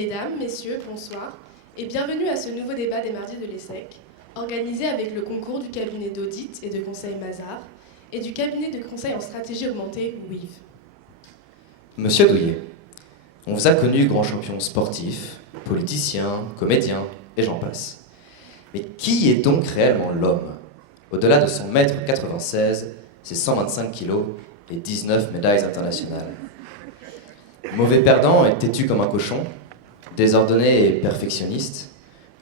Mesdames, Messieurs, bonsoir, et bienvenue à ce nouveau débat des mardis de l'ESSEC, organisé avec le concours du cabinet d'audit et de conseil Mazars et du cabinet de conseil en stratégie augmentée WIV. Monsieur Douillet, on vous a connu grand champion sportif, politicien, comédien, et j'en passe. Mais qui est donc réellement l'homme? Au-delà de son mètre 96, ses 125 kilos et 19 médailles internationales. Mauvais perdant et têtu comme un cochon, désordonné et perfectionniste,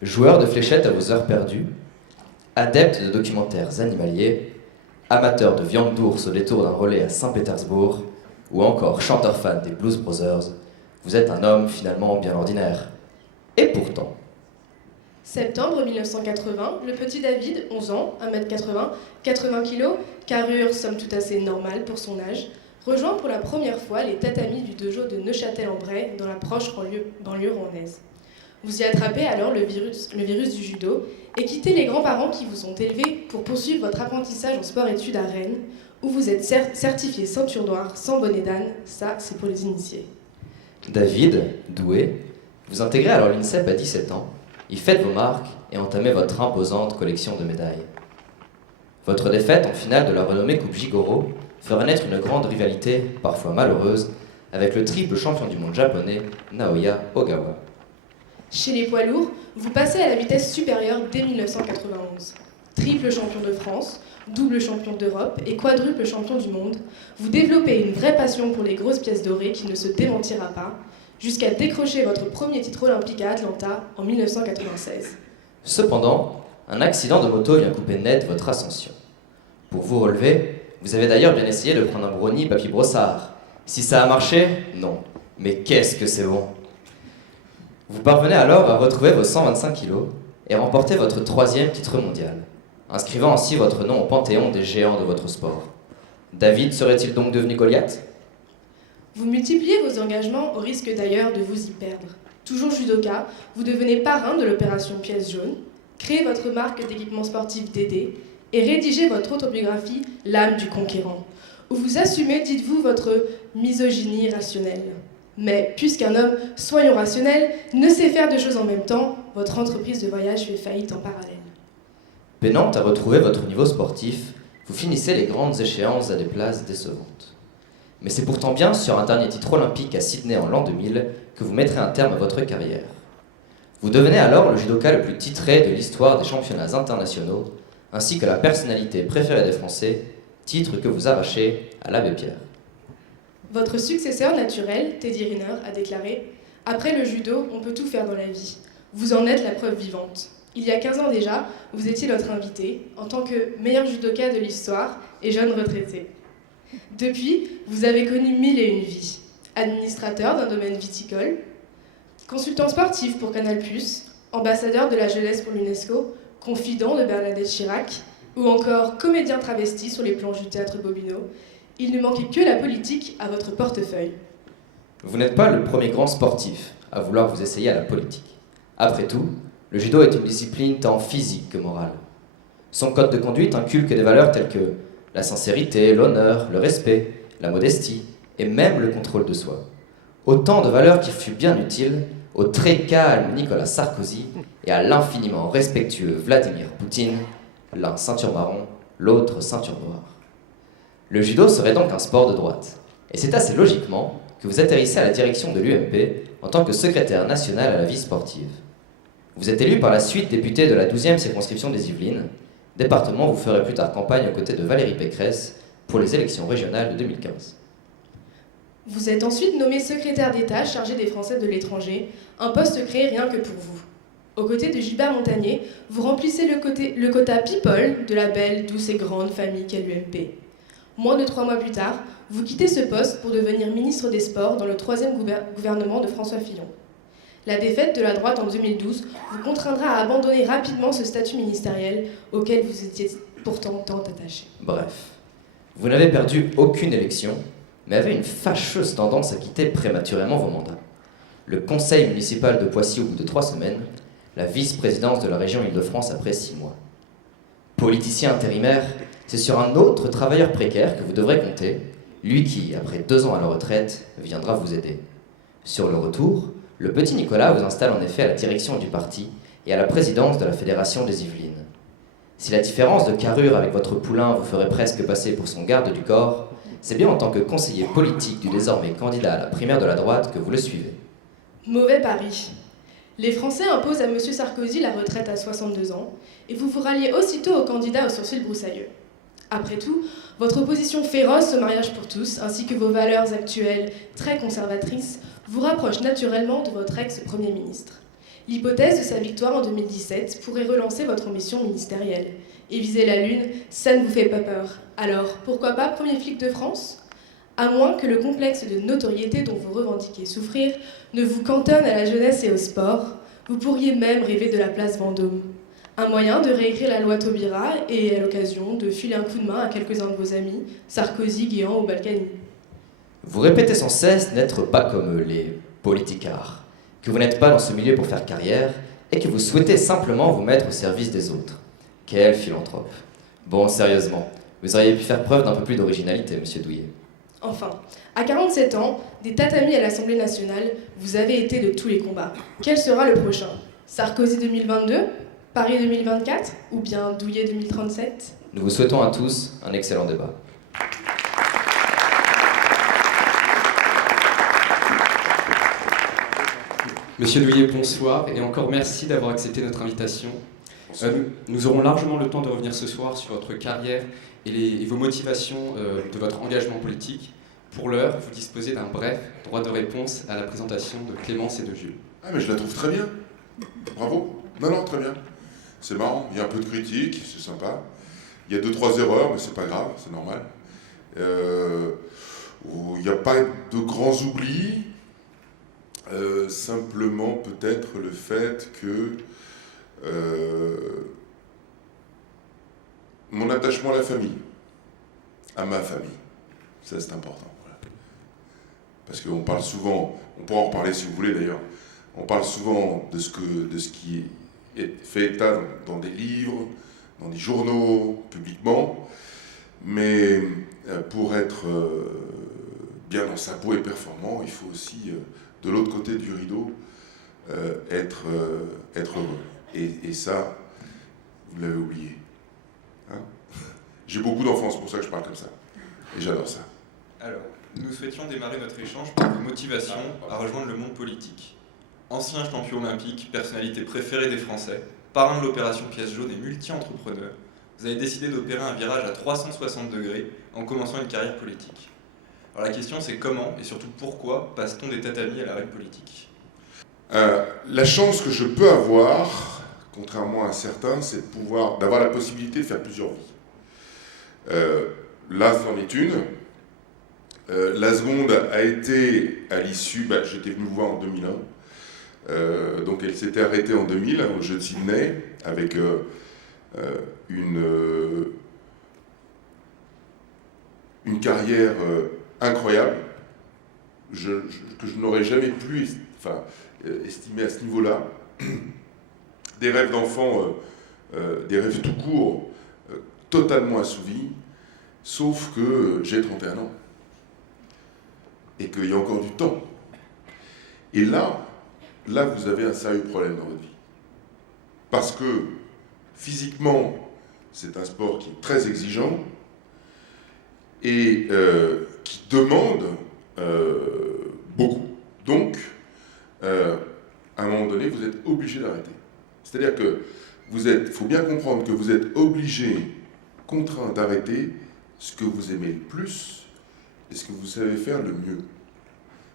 joueur de fléchettes à vos heures perdues, adepte de documentaires animaliers, amateur de viande d'ours au détour d'un relais à Saint-Pétersbourg, ou encore chanteur fan des Blues Brothers, vous êtes un homme finalement bien ordinaire. Et pourtant... Septembre 1980, le petit David, 11 ans, 1m80, 80 kg, carrure somme toute assez normale pour son âge, rejoint pour la première fois les tatamis du dojo de Neuchâtel-en-Bray dans la proche banlieue rouennaise. Vous y attrapez alors le virus du judo et quittez les grands-parents qui vous ont élevés pour poursuivre votre apprentissage en sport-études à Rennes, où vous êtes certifié ceinture noire sans bonnet d'âne, ça c'est pour les initiés. David, doué, vous intégrez alors l'INSEP à 17 ans, y faites vos marques et entamez votre imposante collection de médailles. Votre défaite en finale de la renommée Coupe Jigoro fera naître une grande rivalité, parfois malheureuse, avec le triple champion du monde japonais, Naoya Ogawa. Chez les poids lourds, vous passez à la vitesse supérieure dès 1991. Triple champion de France, double champion d'Europe et quadruple champion du monde, vous développez une vraie passion pour les grosses pièces dorées qui ne se démentira pas, jusqu'à décrocher votre premier titre olympique à Atlanta en 1996. Cependant, un accident de moto vient couper net votre ascension. Pour vous relever, vous avez d'ailleurs bien essayé de prendre un brownie papy brossard. Si ça a marché, non. Mais qu'est-ce que c'est bon! Vous parvenez alors à retrouver vos 125 kilos et remporter votre 3e titre mondial, inscrivant ainsi votre nom au panthéon des géants de votre sport. David serait-il donc devenu Goliath? Vous multipliez vos engagements au risque d'ailleurs de vous y perdre. Toujours judoka, vous devenez parrain de l'opération Pièce jaune, créez votre marque d'équipement sportif Dédé et rédigez votre autobiographie L'âme du conquérant, où vous assumez, dites-vous, votre misogynie rationnelle. Mais puisqu'un homme, soyons rationnels, ne sait faire deux choses en même temps, votre entreprise de voyage fait faillite en parallèle. Peinant à retrouver votre niveau sportif, vous finissez les grandes échéances à des places décevantes. Mais c'est pourtant bien sur un dernier titre olympique à Sydney en l'an 2000 que vous mettrez un terme à votre carrière. Vous devenez alors le judoka le plus titré de l'histoire des championnats internationaux, ainsi que la personnalité préférée des Français, titre que vous arrachez à l'abbé Pierre. Votre successeur naturel, Teddy Riner, a déclaré « Après le judo, on peut tout faire dans la vie. Vous en êtes la preuve vivante. Il y a 15 ans déjà, vous étiez notre invité, en tant que meilleur judoka de l'histoire et jeune retraité. Depuis, vous avez connu 1001 vies. Administrateur d'un domaine viticole, consultant sportif pour Canal+, ambassadeur de la jeunesse pour l'UNESCO, confident de Bernadette Chirac, ou encore comédien travesti sur les planches du théâtre Bobino. Il ne manquait que la politique à votre portefeuille. Vous n'êtes pas le premier grand sportif à vouloir vous essayer à la politique. Après tout, le judo est une discipline tant physique que morale. Son code de conduite inculque des valeurs telles que la sincérité, l'honneur, le respect, la modestie et même le contrôle de soi. Autant de valeurs qui furent bien utiles au très calme Nicolas Sarkozy et à l'infiniment respectueux Vladimir Poutine, l'un ceinture marron, l'autre ceinture noire. Le judo serait donc un sport de droite. Et c'est assez logiquement que vous atterrissez à la direction de l'UMP en tant que secrétaire national à la vie sportive. Vous êtes élu par la suite député de la 12e circonscription des Yvelines, département où vous ferez plus tard campagne aux côtés de Valérie Pécresse pour les élections régionales de 2015. Vous êtes ensuite nommé secrétaire d'État chargé des Français de l'étranger, un poste créé rien que pour vous. Aux côtés de Gilbert Montagné, vous remplissez le quota people de la belle, douce et grande famille qu'est l'UMP. Moins de 3 mois plus tard, vous quittez ce poste pour devenir ministre des Sports dans le 3e gouvernement de François Fillon. La défaite de la droite en 2012 vous contraindra à abandonner rapidement ce statut ministériel auquel vous étiez pourtant tant attaché. Bref, vous n'avez perdu aucune élection, mais avez une fâcheuse tendance à quitter prématurément vos mandats. Le conseil municipal de Poissy au bout de 3 semaines, la vice-présidence de la région Île-de-France après 6 mois. Politicien intérimaire, c'est sur un autre travailleur précaire que vous devrez compter, lui qui, après 2 ans à la retraite, viendra vous aider. Sur le retour, Le petit Nicolas vous installe en effet à la direction du parti et à la présidence de la Fédération des Yvelines. Si la différence de carrure avec votre poulain vous ferait presque passer pour son garde du corps, c'est bien en tant que conseiller politique du désormais candidat à la primaire de la droite que vous le suivez. Mauvais pari. Les Français imposent à M. Sarkozy la retraite à 62 ans, et vous vous ralliez aussitôt au candidat aux sourcils broussailleux. Après tout, votre opposition féroce au mariage pour tous, ainsi que vos valeurs actuelles très conservatrices, vous rapprochent naturellement de votre ex-premier ministre. L'hypothèse de sa victoire en 2017 pourrait relancer votre mission ministérielle. Et viser la Lune, ça ne vous fait pas peur. Alors, pourquoi pas premier flic de France ? À moins que le complexe de notoriété dont vous revendiquez souffrir ne vous cantonne à la jeunesse et au sport, vous pourriez même rêver de la place Vendôme. Un moyen de réécrire la loi Taubira et, à l'occasion, de filer un coup de main à quelques-uns de vos amis, Sarkozy, Guéant ou Balkany. Vous répétez sans cesse n'être pas comme les politicards, que vous n'êtes pas dans ce milieu pour faire carrière et que vous souhaitez simplement vous mettre au service des autres. Quel philanthrope. Bon, sérieusement, vous auriez pu faire preuve d'un peu plus d'originalité, monsieur Douillet. Enfin, à 47 ans, des tatamis à l'Assemblée nationale, vous avez été de tous les combats. Quel sera le prochain ? Sarkozy 2022 ? Paris 2024 ? Ou bien Douillet 2037 ? Nous vous souhaitons à tous un excellent débat. Monsieur Douillet, bonsoir et encore merci d'avoir accepté notre invitation. Nous aurons largement le temps de revenir ce soir sur votre carrière et vos motivations de votre engagement politique. Pour l'heure, vous disposez d'un bref droit de réponse à la présentation de Clémence et de Jules. Ah mais je la trouve très bien. Bravo. Non, très bien. C'est marrant, il y a un peu de critique, c'est sympa. Il y a 2-3 erreurs, mais c'est pas grave, c'est normal. Il n'y a pas de grands oublis. Simplement peut-être le fait que mon attachement à la famille, à ma famille, ça c'est important. Voilà. Parce qu'on parle souvent, on pourra en reparler si vous voulez d'ailleurs, on parle souvent de ce qui est fait état dans des livres, dans des journaux, publiquement, mais pour être bien dans sa peau et performant, il faut aussi, de l'autre côté du rideau, être heureux. Et ça, vous l'avez oublié. Hein ? J'ai beaucoup d'enfants, c'est pour ça que je parle comme ça. Et j'adore ça. Alors, nous souhaitions démarrer notre échange par vos motivations à rejoindre le monde politique. Ancien champion olympique, personnalité préférée des Français, parrain de l'opération Pièce jaune et multi-entrepreneur, vous avez décidé d'opérer un virage à 360 degrés en commençant une carrière politique. Alors la question c'est comment et surtout pourquoi passe-t-on des tatamis à l'arène politique ? La chance que je peux avoir, contrairement à certains, c'est d'avoir la possibilité de faire plusieurs vies. Là, c'en est une. La seconde a été à l'issue, j'étais venu vous voir en 2001, donc elle s'était arrêtée en 2000 au Jeu de Sydney avec une carrière incroyable que je n'aurais jamais pu estimer à ce niveau-là. Des rêves d'enfant, des rêves tout court, totalement assouvis, sauf que j'ai 31 ans et qu'il y a encore du temps. Et là, vous avez un sérieux problème dans votre vie. Parce que physiquement, c'est un sport qui est très exigeant et qui demande beaucoup. Donc, à un moment donné, vous êtes obligé d'arrêter. C'est-à-dire que faut bien comprendre que vous êtes obligé, contraint d'arrêter ce que vous aimez le plus et ce que vous savez faire le mieux.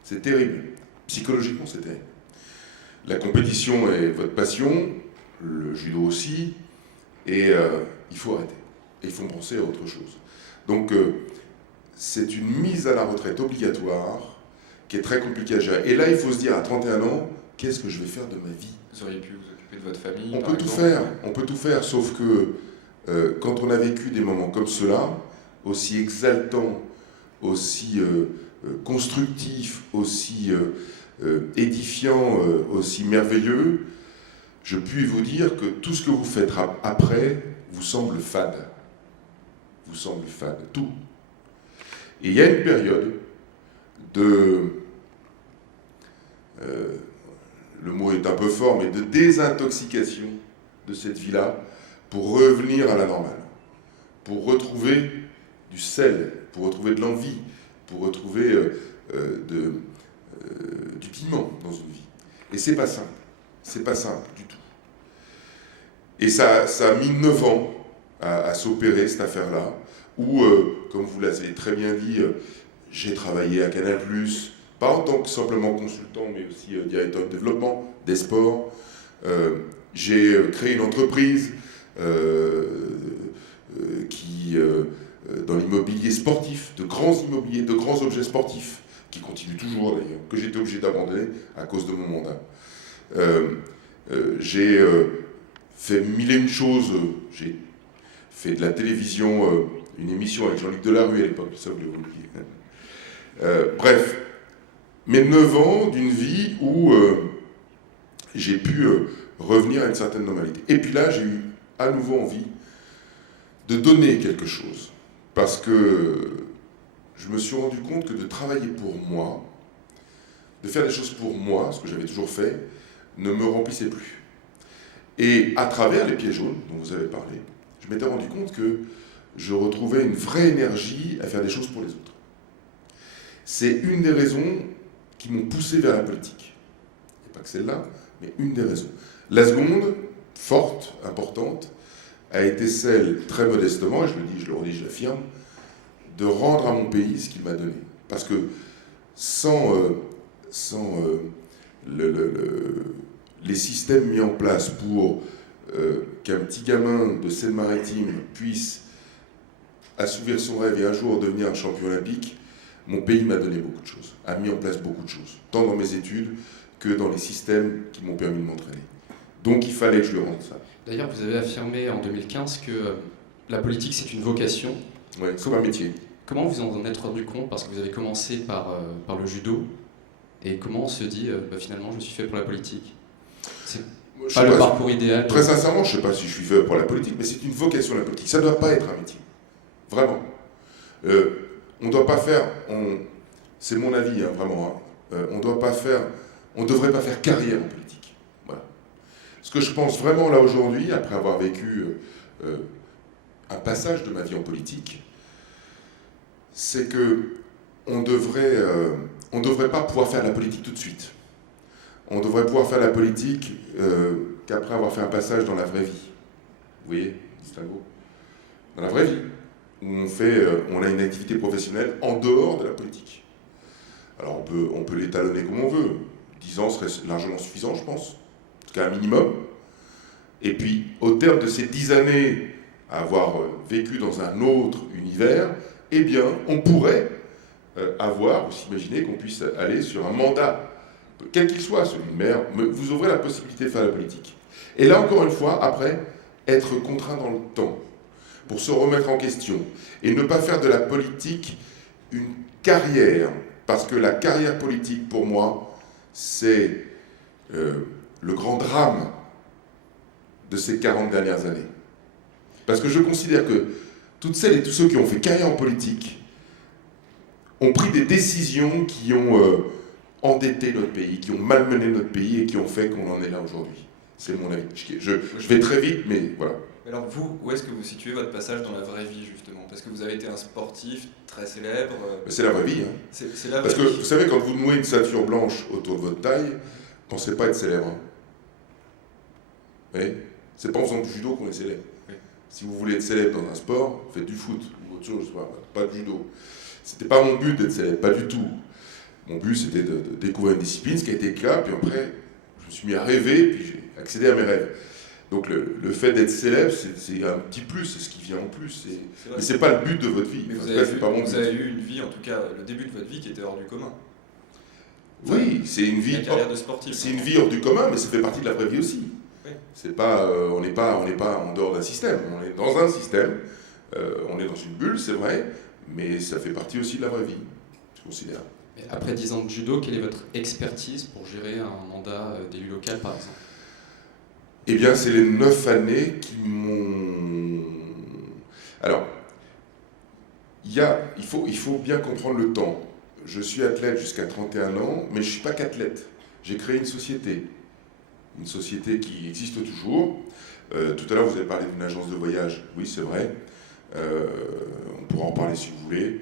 C'est terrible. Psychologiquement, c'est terrible. La compétition est votre passion, le judo aussi, et il faut arrêter. Et il faut penser à autre chose. Donc, c'est une mise à la retraite obligatoire qui est très compliquée à gérer. Et là, il faut se dire, à 31 ans, qu'est-ce que je vais faire de ma vie ? Vous auriez pu vous occuper de votre famille, On par peut exemple. tout faire, sauf que quand on a vécu des moments comme cela, aussi exaltants, aussi constructifs, aussi édifiants, aussi merveilleux, je puis vous dire que tout ce que vous faites après vous semble fade. Vous semble fade, tout. Et il y a une période le mot est un peu fort, mais de désintoxication de cette vie-là pour revenir à la normale, pour retrouver du sel, pour retrouver de l'envie, pour retrouver du piment dans une vie. Et c'est pas simple du tout. Et ça a mis 9 ans à s'opérer, cette affaire-là, où, comme vous l'avez très bien dit, j'ai travaillé à Canal+, pas en tant que simplement consultant, mais aussi directeur de développement des sports. J'ai créé une entreprise qui, dans l'immobilier sportif, de grands immobiliers, de grands objets sportifs, qui continue toujours d'ailleurs, que j'étais obligé d'abandonner à cause de mon mandat. J'ai fait 1001 choses, j'ai fait de la télévision, une émission avec Jean-Luc Delarue à l'époque, ça vous l'avez oublié. Bref, mes 9 ans d'une vie où j'ai pu revenir à une certaine normalité. Et puis là, j'ai eu à nouveau envie de donner quelque chose, parce que je me suis rendu compte que de travailler pour moi, de faire des choses pour moi, ce que j'avais toujours fait, ne me remplissait plus. Et à travers les pieds jaunes, dont vous avez parlé, je m'étais rendu compte que je retrouvais une vraie énergie à faire des choses pour les autres. C'est une des raisons qui m'ont poussé vers la politique. Il n'y a pas que celle-là, mais une des raisons. La seconde, forte, importante, a été celle, très modestement, et je le dis, je le redis, je l'affirme, de rendre à mon pays ce qu'il m'a donné. Parce que sans les systèmes mis en place pour qu'un petit gamin de Seine-Maritime puisse assouvir son rêve et un jour devenir un champion olympique, mon pays m'a donné beaucoup de choses, a mis en place beaucoup de choses, tant dans mes études que dans les systèmes qui m'ont permis de m'entraîner. Donc il fallait que je lui rende ça. D'ailleurs, vous avez affirmé en 2015 que la politique, c'est une vocation. Ouais, c'est un métier. Comment vous en êtes rendu compte? Parce que vous avez commencé par le judo. Et comment on se dit, finalement, je suis fait pour la politique? C'est pas le parcours idéal. Très sincèrement, je ne sais pas si je suis fait pour la politique, mais c'est une vocation, la politique. Ça ne doit pas être un métier. Vraiment. On ne doit pas faire... c'est mon avis, hein, vraiment. Hein, on ne devrait pas faire carrière en politique. Voilà. Ce que je pense vraiment là aujourd'hui, après avoir vécu un passage de ma vie en politique, c'est que on ne devrait pas pouvoir faire la politique tout de suite. On devrait pouvoir faire la politique qu'après avoir fait un passage dans la vraie vie. Vous voyez, distinguo. Dans la vraie vie, où on a une activité professionnelle en dehors de la politique. Alors on peut l'étalonner comme on veut. 10 ans serait largement suffisant, je pense. En tout cas, un minimum. Et puis, au terme de ces 10 années à avoir vécu dans un autre univers, eh bien, on pourrait avoir, ou s'imaginer qu'on puisse aller sur un mandat, quel qu'il soit, celui de maire, mais vous ouvrez la possibilité de faire la politique. Et là, encore une fois, après, être contraint dans le temps, pour se remettre en question, et ne pas faire de la politique une carrière, parce que la carrière politique, pour moi, c'est le grand drame de ces 40 dernières années. Parce que je considère que toutes celles et tous ceux qui ont fait carrière en politique ont pris des décisions qui ont endetté notre pays, qui ont malmené notre pays et qui ont fait qu'on en est là aujourd'hui. C'est mon avis. Je vais très vite, mais voilà. Alors vous, où est-ce que vous situez votre passage dans la vraie vie, justement? Parce que vous avez été un sportif très célèbre. C'est la vraie vie. Hein. C'est la vraie Parce que vie. vous savez, quand vous nouez une ceinture blanche autour de votre taille, pensez pas être célèbre. Hein. Vous voyez? C'est pas en faisant du judo qu'on est célèbre. Oui. Si vous voulez être célèbre dans un sport, faites du foot ou autre chose, pas de judo. C'était pas mon but d'être célèbre, pas du tout. Mon but, c'était de découvrir une discipline, ce qui a été le cas, puis après, je me suis mis à rêver, puis j'ai accédé à mes rêves. Donc le fait d'être célèbre, c'est un petit plus, c'est ce qui vient en plus. Mais c'est pas le but de votre vie. Mais vous avez eu une vie, en tout cas, le début de votre vie qui était hors du commun. Oui, c'est une vie. La carrière de sportif. C'est une vie hors du commun, mais ça fait partie de la vraie vie aussi. Oui. C'est pas, on n'est pas en dehors d'un système. On est dans un système. On est dans une bulle, c'est vrai, mais ça fait partie aussi de la vraie vie, je considère. Et après 10 ans de judo, quelle est votre expertise pour gérer un mandat d'élu local, par exemple? Eh bien, c'est les 9 années qui m'ont... Alors, il faut bien comprendre le temps. Je suis athlète jusqu'à 31 ans, mais je ne suis pas qu'athlète. J'ai créé une société. une société qui existe toujours. Tout à l'heure, vous avez parlé d'une agence de voyage. Oui, c'est vrai. On pourra en parler si vous voulez.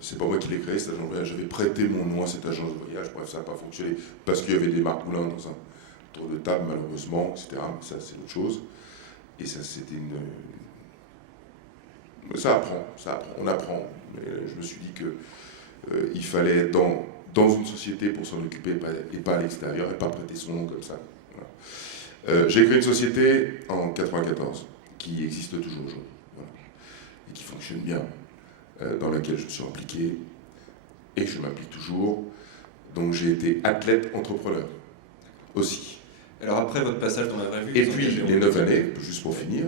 C'est pas moi qui l'ai créé, cette agence de voyage. J'avais prêté mon nom à cette agence de voyage. Bref, ça n'a pas fonctionné parce qu'il y avait des Marc Moulin dans un tour de table, malheureusement, etc. Mais ça, c'est autre chose. Et ça, c'était une... Ça apprend. On apprend. Mais je me suis dit qu'il fallait être dans une société pour s'en occuper et pas à l'extérieur et pas prêter son nom comme ça. Voilà. J'ai créé une société en 1994 qui existe toujours aujourd'hui, voilà, et qui fonctionne bien, dans laquelle je me suis impliqué et je m'implique toujours. Donc j'ai été athlète entrepreneur aussi. Alors après votre passage dans la vraie vie, Et puis les 9 années, juste pour finir,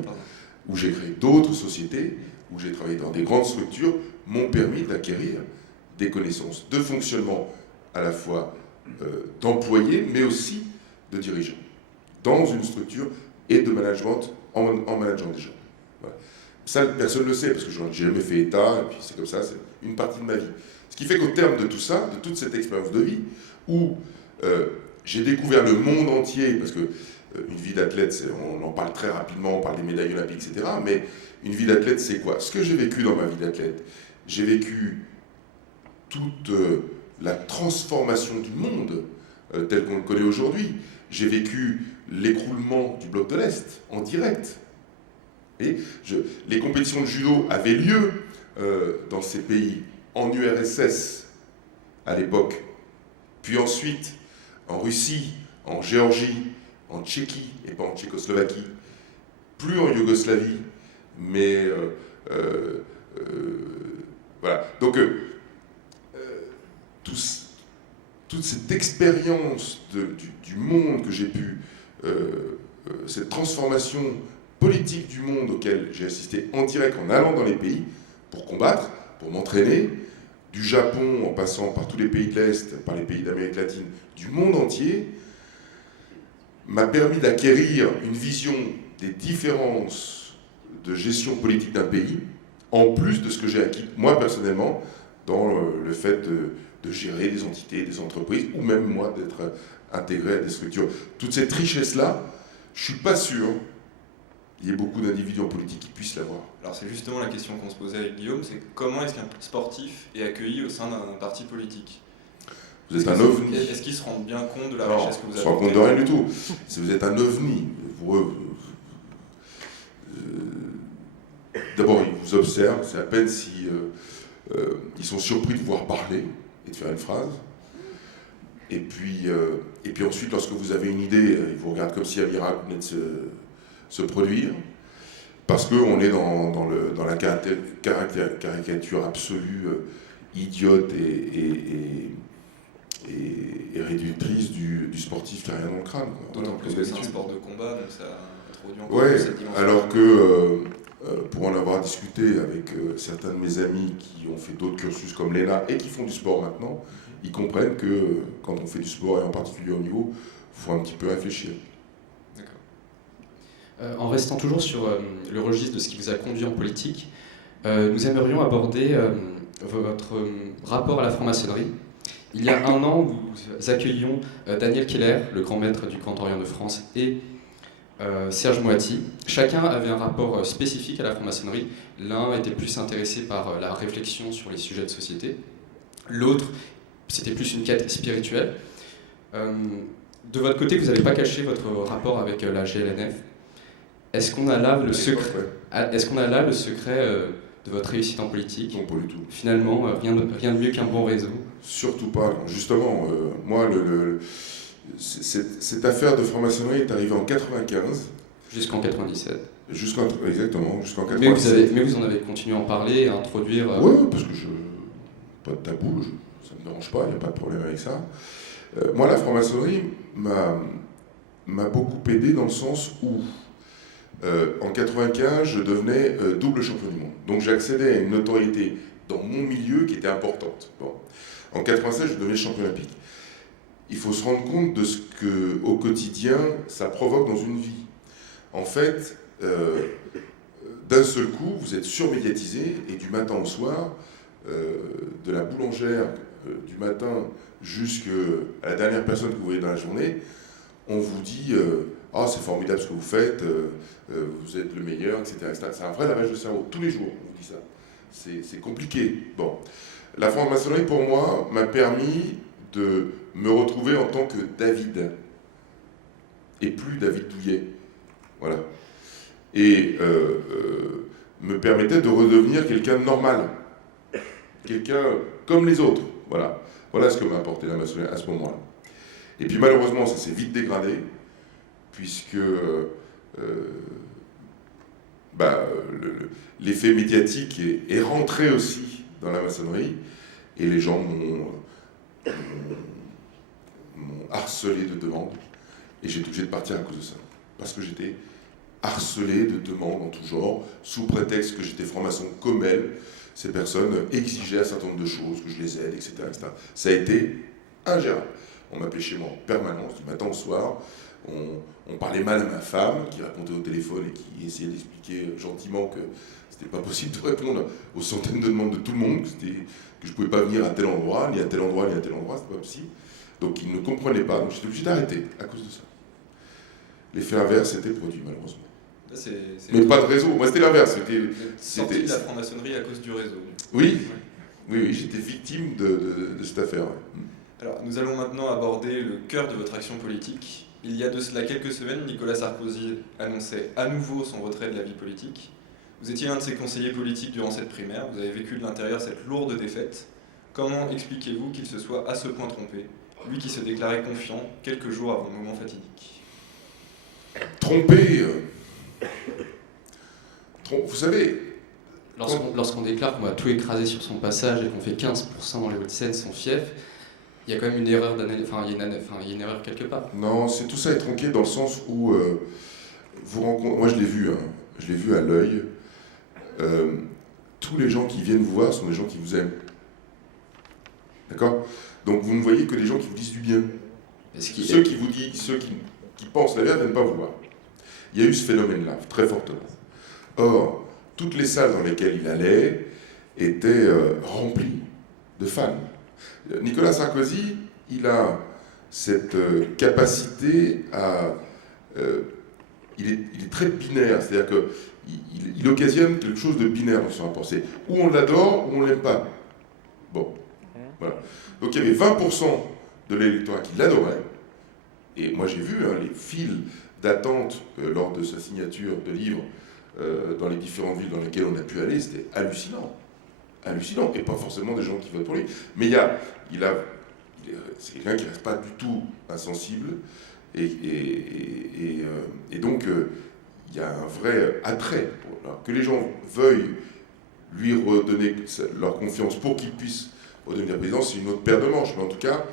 où j'ai créé d'autres sociétés, où j'ai travaillé dans des grandes structures, m'ont permis d'acquérir des connaissances de fonctionnement à la fois d'employés, mais aussi de dirigeants, dans une structure et de management en manageant des gens. Voilà. Ça, personne ne le sait, parce que j'ai jamais fait état, et puis c'est comme ça, c'est une partie de ma vie. Ce qui fait qu'au terme de tout ça, de toute cette expérience de vie, où j'ai découvert le monde entier, parce que une vie d'athlète, on en parle très rapidement, on parle des médailles olympiques, etc., mais une vie d'athlète, c'est quoi? Ce que j'ai vécu dans ma vie d'athlète, j'ai vécu toute la transformation du monde tel qu'on le connaît aujourd'hui. J'ai vécu l'écroulement du bloc de l'Est en direct. Et les compétitions de judo avaient lieu dans ces pays, en URSS à l'époque, puis ensuite en Russie, en Géorgie, en Tchéquie et pas en Tchécoslovaquie, plus en Yougoslavie, mais voilà. Donc toute cette expérience du monde que j'ai pu, cette transformation politique du monde auquel j'ai assisté en direct en allant dans les pays pour combattre, pour m'entraîner, du Japon en passant par tous les pays de l'Est, par les pays d'Amérique latine, du monde entier, m'a permis d'acquérir une vision des différences de gestion politique d'un pays, en plus de ce que j'ai acquis, moi personnellement, dans le fait de gérer des entités, des entreprises, ou même moi d'être intégré à des structures. Toute cette richesse-là, je ne suis pas sûr qu'il y ait beaucoup d'individus en politique qui puissent l'avoir. Alors c'est justement la question qu'on se posait avec Guillaume, c'est comment est-ce qu'un sportif est accueilli au sein d'un parti politique? Vous êtes un ovni. Est-ce qu'ils se rendent bien compte de la Non, richesse que vous avez? Ils ne se rendent compte de rien du tout. Si vous êtes un ovni, d'abord ils vous observent, c'est à peine si ils sont surpris de vous voir parler et de faire une phrase. Et puis ensuite, lorsque vous avez une idée, ils vous regardent comme si un miracle venait de se produire, parce qu'on est dans la caricature absolue, idiote et réductrice du sportif qui n'a rien dans le crâne. D'autant plus que c'est un sport de combat, donc ça introduit encore ouais, cette dimension. Alors que, pour en avoir discuté avec certains de mes amis qui ont fait d'autres cursus comme l'ENA et qui font du sport maintenant, ils comprennent que quand on fait du sport, et en particulier au niveau, il faut un petit peu réfléchir. En restant toujours sur le registre de ce qui vous a conduit en politique, nous aimerions aborder votre rapport à la franc-maçonnerie. Il y a un an, nous accueillions Daniel Keller, le grand maître du Grand Orient de France, et Serge Moati. Chacun avait un rapport spécifique à la franc-maçonnerie. L'un était plus intéressé par la réflexion sur les sujets de société. L'autre, c'était plus une quête spirituelle. De votre côté, vous n'avez pas caché votre rapport avec la GLNF. Est-ce qu'on a là le secret, de votre réussite en politique? Non, pas du tout. Finalement, rien de mieux qu'un bon réseau. Justement, moi, cette affaire de franc-maçonnerie est arrivée en 95. Jusqu'en 97. Exactement, jusqu'en 97. Mais vous en avez continué à en parler, à introduire... Oui, parce que pas de tabou, ça ne me dérange pas, il n'y a pas de problème avec ça. Moi, la franc-maçonnerie m'a beaucoup aidé dans le sens où, en 95, je devenais double champion du monde. Donc j'accédais à une notoriété dans mon milieu qui était importante. Bon. En 96, je devenais champion olympique. Il faut se rendre compte de ce que, au quotidien, ça provoque dans une vie. En fait, d'un seul coup, vous êtes surmédiatisé et du matin au soir, de la boulangère du matin jusqu'à la dernière personne que vous voyez dans la journée, on vous dit ah, c'est formidable ce que vous faites, vous êtes le meilleur, etc. C'est un vrai lavage de cerveau. Tous les jours, on vous dit ça. C'est compliqué. Bon. La franc-maçonnerie, pour moi, m'a permis de me retrouver en tant que David, et plus David Douillet. Voilà. Et me permettait de redevenir quelqu'un de normal. Quelqu'un comme les autres. Voilà. Voilà ce que m'a apporté la maçonnerie à ce moment-là. Et puis malheureusement, ça s'est vite dégradé, puisque l'effet médiatique est rentré aussi dans la maçonnerie, et les gens m'ont harcelé de demandes, et j'ai été obligé de partir à cause de ça, parce que j'étais harcelé de demandes en tout genre, sous prétexte que j'étais franc-maçon comme elles. Ces personnes exigeaient un certain nombre de choses, que je les aide, etc. Ça a été ingérable. On m'appelait chez moi en permanence, du matin au soir. On parlait mal à ma femme, qui répondait au téléphone et qui essayait d'expliquer gentiment que c'était pas possible de répondre aux centaines de demandes de tout le monde, que je pouvais pas venir à tel endroit, ni à tel endroit, ni à tel endroit, c'était pas possible. Donc ils ne comprenaient pas, donc j'étais obligé d'arrêter à cause de ça. L'effet inverse s'était produit, malheureusement. Mais pas de réseau, moi c'était l'inverse. Sorti de la franc-maçonnerie à cause du réseau. Oui, j'étais victime de cette affaire. Ouais. Alors, nous allons maintenant aborder le cœur de votre action politique. Il y a de cela quelques semaines, Nicolas Sarkozy annonçait à nouveau son retrait de la vie politique. Vous étiez l'un de ses conseillers politiques durant cette primaire, vous avez vécu de l'intérieur cette lourde défaite. Comment expliquez-vous qu'il se soit à ce point trompé, lui qui se déclarait confiant quelques jours avant le moment fatidique? Trompé, vous savez... Lorsqu'on déclare qu'on va tout écraser sur son passage et qu'on fait 15% dans les Hauts-de-Seine, son fief, il y a quand même une erreur il y a une erreur quelque part. Non, tout ça est tronqué dans le sens où vous rencontrez... Moi je l'ai vu à l'œil. Tous les gens qui viennent vous voir sont des gens qui vous aiment. D'accord? Donc vous ne voyez que des gens qui vous disent du bien. Ceux qui pensent la vérité ne viennent pas vous voir. Il y a eu ce phénomène-là, très fortement. Or, toutes les salles dans lesquelles il allait étaient remplies de fans. Nicolas Sarkozy, il a cette capacité à... il est très binaire, c'est-à-dire qu'il occasionne quelque chose de binaire dans son rapport. C'est ou on l'adore ou on ne l'aime pas. Bon, voilà. Donc il y avait 20% de l'électorat qui l'adorait, et moi j'ai vu les files d'attente lors de sa signature de livre dans les différentes villes dans lesquelles on a pu aller, c'était hallucinant. Hallucinant, et pas forcément des gens qui votent pour lui. Mais c'est quelqu'un qui ne reste pas du tout insensible, et donc il y a un vrai attrait. Que les gens veuillent lui redonner leur confiance pour qu'il puisse redevenir président, c'est une autre paire de manches, mais en tout cas,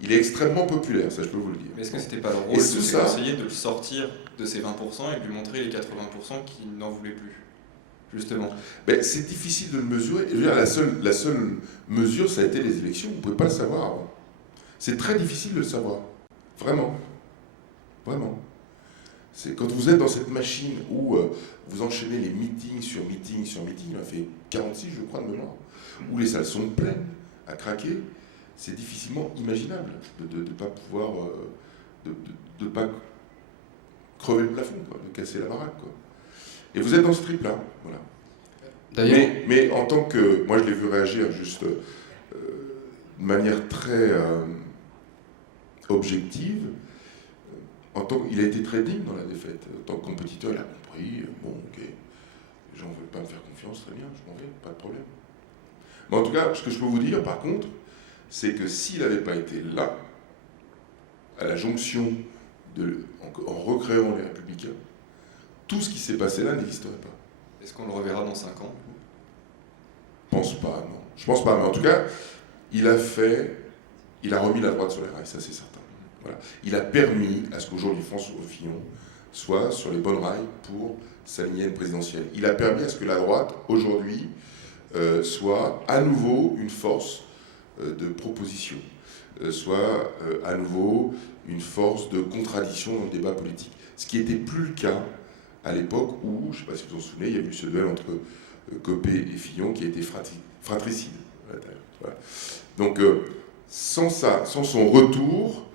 il est extrêmement populaire, ça je peux vous le dire. Mais est-ce que c'était pas le rôle de ses conseillers de le sortir de ces 20% et de lui montrer les 80% qui n'en voulaient plus, justement? Ben, c'est difficile de le mesurer. Je veux dire, la seule mesure, ça a été les élections. Vous ne pouvez pas le savoir avant. C'est très difficile de le savoir. Vraiment. Vraiment. C'est quand vous êtes dans cette machine où vous enchaînez les meetings sur meetings sur meetings, il en a fait 46, je crois, de mémoire, où les salles sont pleines à craquer, c'est difficilement imaginable de ne pas pouvoir... de pas crever le plafond, quoi, de casser la baraque, quoi. Et vous êtes dans ce trip-là, voilà. D'ailleurs, mais en tant que... Moi, je l'ai vu réagir juste de manière très objective. Il a été très digne dans la défaite. En tant que compétiteur, il a compris, bon, ok, les gens ne veulent pas me faire confiance, très bien, je m'en vais, pas de problème. Mais en tout cas, ce que je peux vous dire, par contre, c'est que s'il n'avait pas été là, à la jonction, en recréant les Républicains, tout ce qui s'est passé là n'existerait pas. Est-ce qu'on le reverra dans 5 ans? Je pense pas, non. Je pense pas, mais en tout cas, il a remis la droite sur les rails, ça c'est certain. Voilà. Il a permis à ce qu'aujourd'hui François Fillon soit sur les bonnes rails pour s'aligner à une présidentielle. Il a permis à ce que la droite, aujourd'hui, soit à nouveau une force de proposition, soit à nouveau une force de contradiction dans le débat politique. Ce qui n'était plus le cas à l'époque où, je ne sais pas si vous vous en souvenez, il y a eu ce duel entre Copé et Fillon qui a été fratricide. Voilà. Donc, sans son retour,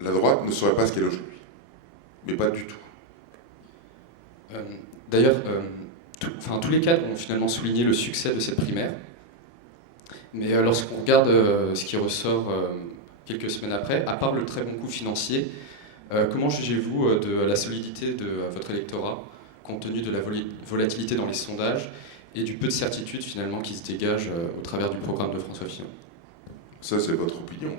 la droite ne serait pas ce qu'elle est aujourd'hui. Mais pas du tout. D'ailleurs, tous les cadres ont finalement souligné le succès de cette primaire. Mais lorsqu'on regarde ce qui ressort quelques semaines après, à part le très bon coup financier, comment jugez-vous de la solidité de votre électorat, compte tenu de la volatilité dans les sondages et du peu de certitude finalement qui se dégage au travers du programme de François Fillon? Ça, c'est votre opinion.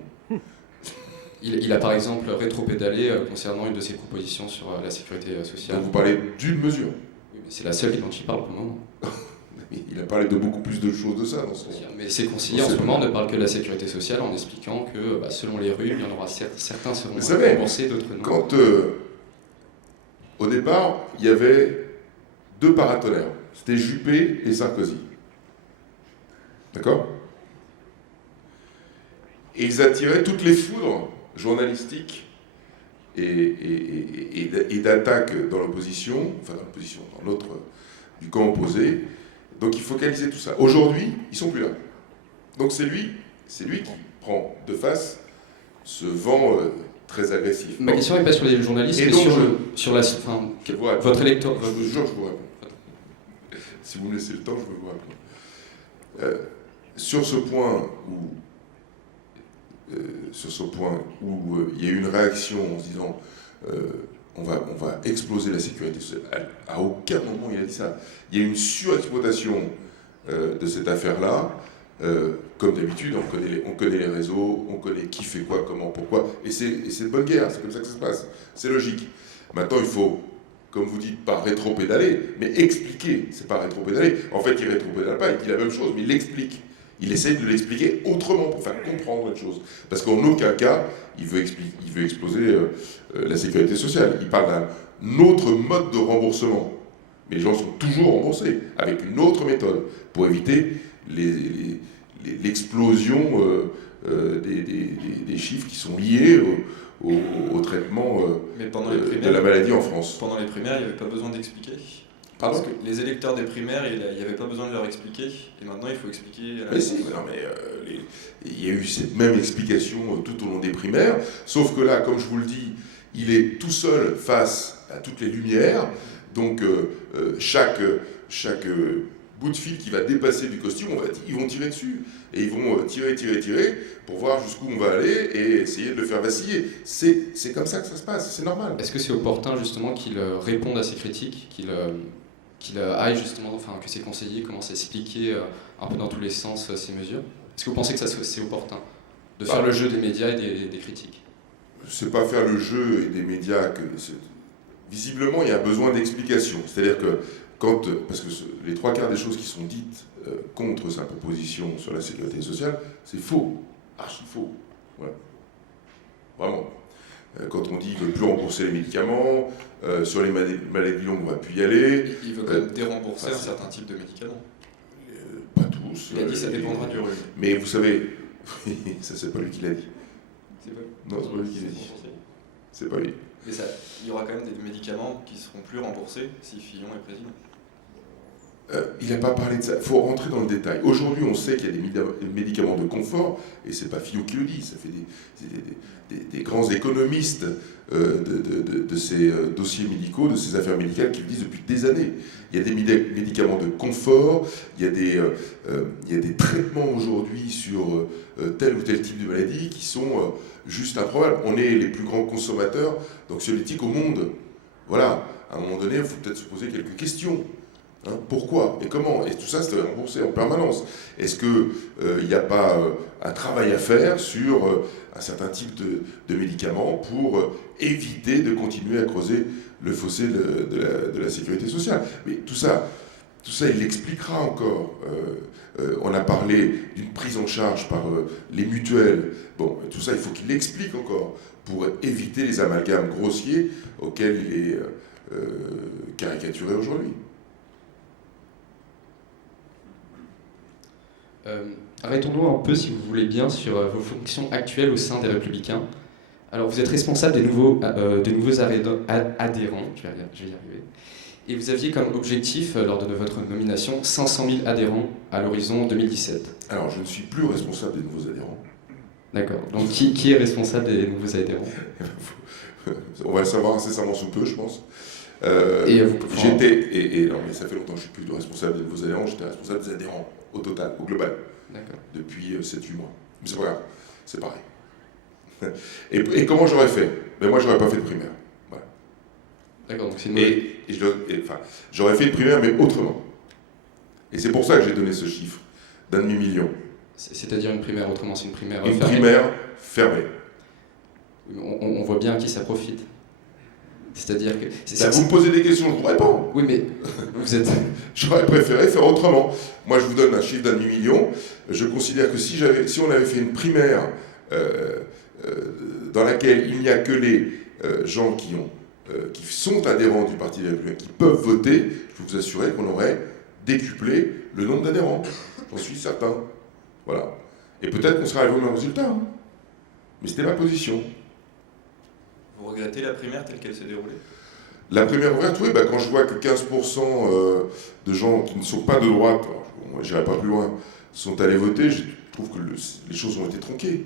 Il a par exemple rétropédalé concernant une de ses propositions sur la sécurité sociale. Donc vous parlez d'une mesure. Oui, mais c'est la seule dont il parle pour le moment. Il a parlé de beaucoup plus de choses de ça dans son... Mais ces conseillers en ce moment ne parlent que de la sécurité sociale en expliquant que selon les rues, il y en aura certains seront remboursés, d'autres non. Quand au départ, il y avait deux paratonnerres, c'était Juppé et Sarkozy. D'accord? Et ils attiraient toutes les foudres journalistiques et d'attaques dans l'opposition, enfin dans l'opposition, dans l'autre, du camp opposé. Donc il focalisait tout ça. Aujourd'hui, ils sont plus là. Donc c'est lui qui prend de face ce vent très agressif. Ma question n'est pas sur les journalistes, mais sur la... Enfin, votre électeur... Je vous jure, je vous réponds. Si vous me laissez le temps, je vais vous répondre. Sur ce point où il y a eu une réaction en se disant on va exploser la sécurité sociale, à aucun moment il a dit ça. Il y a une surexploitation de cette affaire-là. Comme d'habitude, on connaît les réseaux, on connaît qui fait quoi, comment, pourquoi, et c'est de bonne guerre, c'est comme ça que ça se passe, c'est logique. Maintenant, il faut, comme vous dites, pas rétro-pédaler, mais expliquer, c'est pas rétro-pédaler. En fait, il rétro-pédale pas, il dit la même chose, mais il l'explique. Il essaie de l'expliquer autrement, pour faire comprendre une chose. Parce qu'en aucun cas, il veut exploser la sécurité sociale. Il parle d'un autre mode de remboursement. Mais les gens sont toujours remboursés, avec une autre méthode, pour éviter l'explosion des chiffres qui sont liés au traitement de la maladie en France. Pendant les primaires, il n'y avait pas besoin d'expliquer. Pardon ? Parce que les électeurs des primaires, il n'y avait pas besoin de leur expliquer. Et maintenant, il faut expliquer à la il y a eu cette même explication tout au long des primaires. Sauf que là, comme je vous le dis, il est tout seul face à toutes les lumières. Donc, chaque bout de fil qui va dépasser du costume, ils vont tirer dessus. Et ils vont tirer pour voir jusqu'où on va aller et essayer de le faire vaciller. C'est comme ça que ça se passe, c'est normal. Est-ce que c'est opportun justement qu'il réponde à ces critiques, qu'il aille justement, enfin que ses conseillers commencent à expliquer un peu dans tous les sens ces mesures? Est-ce que vous pensez que c'est opportun de faire le jeu des médias et des critiques? C'est pas faire le jeu et des médias que... Visiblement, il y a besoin d'explication. C'est-à-dire que parce que les trois quarts des choses qui sont dites contre sa proposition sur la sécurité sociale, c'est faux, archi faux. Voilà. Vraiment. Quand on dit qu'il ne veut plus rembourser les médicaments, sur les maladies longues, on ne va plus y aller. Il veut quand même dérembourser un certain type de médicaments. Pas tous. Il a dit que ça dépendra du rhume. Mais vous savez, ça c'est pas lui qui l'a dit. C'est pas lui. Non, c'est pas lui qui l'a dit. C'est pas lui. Mais il y aura quand même des médicaments qui seront plus remboursés si Fillon est président. Il n'a pas parlé de ça. Il faut rentrer dans le détail. Aujourd'hui, on sait qu'il y a des médicaments de confort, et c'est pas Fillon qui le dit, ça fait des grands économistes de ces dossiers médicaux, de ces affaires médicales qui le disent depuis des années. Il y a des médicaments de confort, il y a des traitements aujourd'hui sur tel ou tel type de maladie qui sont juste improbables. On est les plus grands consommateurs d'anxiolytiques au monde. Voilà, à un moment donné, il faut peut-être se poser quelques questions. Pourquoi et comment? Et tout ça, c'est remboursé en permanence. Est-ce qu'il n'y a pas un travail à faire sur un certain type de médicaments pour éviter de continuer à creuser le fossé de la sécurité sociale? Mais tout ça, il l'expliquera encore. On a parlé d'une prise en charge par les mutuelles. Bon, tout ça, il faut qu'il l'explique encore pour éviter les amalgames grossiers auxquels il est caricaturé aujourd'hui. Arrêtons-nous un peu, si vous voulez bien, sur vos fonctions actuelles au sein des Républicains. Alors, vous êtes responsable des nouveaux adhérents, je vais y arriver, et vous aviez comme objectif, lors de votre nomination, 500 000 adhérents à l'horizon 2017. Alors, je ne suis plus responsable des nouveaux adhérents. D'accord. Donc qui est responsable des nouveaux adhérents? On va le savoir incessamment sous peu, je pense. Non, mais ça fait longtemps que je suis plus responsable des nouveaux adhérents, j'étais responsable des adhérents, au total, au global, depuis 7-8 mois. Mais c'est pas grave, c'est pareil. Et comment j'aurais fait? Ben moi, j'aurais pas fait de primaire. Voilà. D'accord, donc c'est j'aurais fait une primaire, mais autrement. Et c'est pour ça que j'ai donné ce chiffre d'1,5 million. C'est-à-dire une primaire, autrement, c'est une primaire Une fermée. primaire fermée. On voit bien à qui ça profite. C'est-à-dire que... Vous me posez des questions, je vous réponds. Oui, mais vous êtes... J'aurais préféré faire autrement. Moi, je vous donne un chiffre d'1,5 million. Je considère que si on avait fait une primaire dans laquelle il n'y a que les gens qui sont adhérents du Parti des Républicains, qui peuvent voter, je peux vous assurer qu'on aurait décuplé le nombre d'adhérents. J'en suis certain. Voilà. Et peut-être qu'on serait arrivé au même résultat. Hein. Mais c'était ma position. Vous regrettez la primaire telle qu'elle s'est déroulée? La primaire ouverte, oui, quand je vois que 15% de gens qui ne sont pas de droite, moi j'irai pas plus loin, sont allés voter, je trouve que les choses ont été tronquées.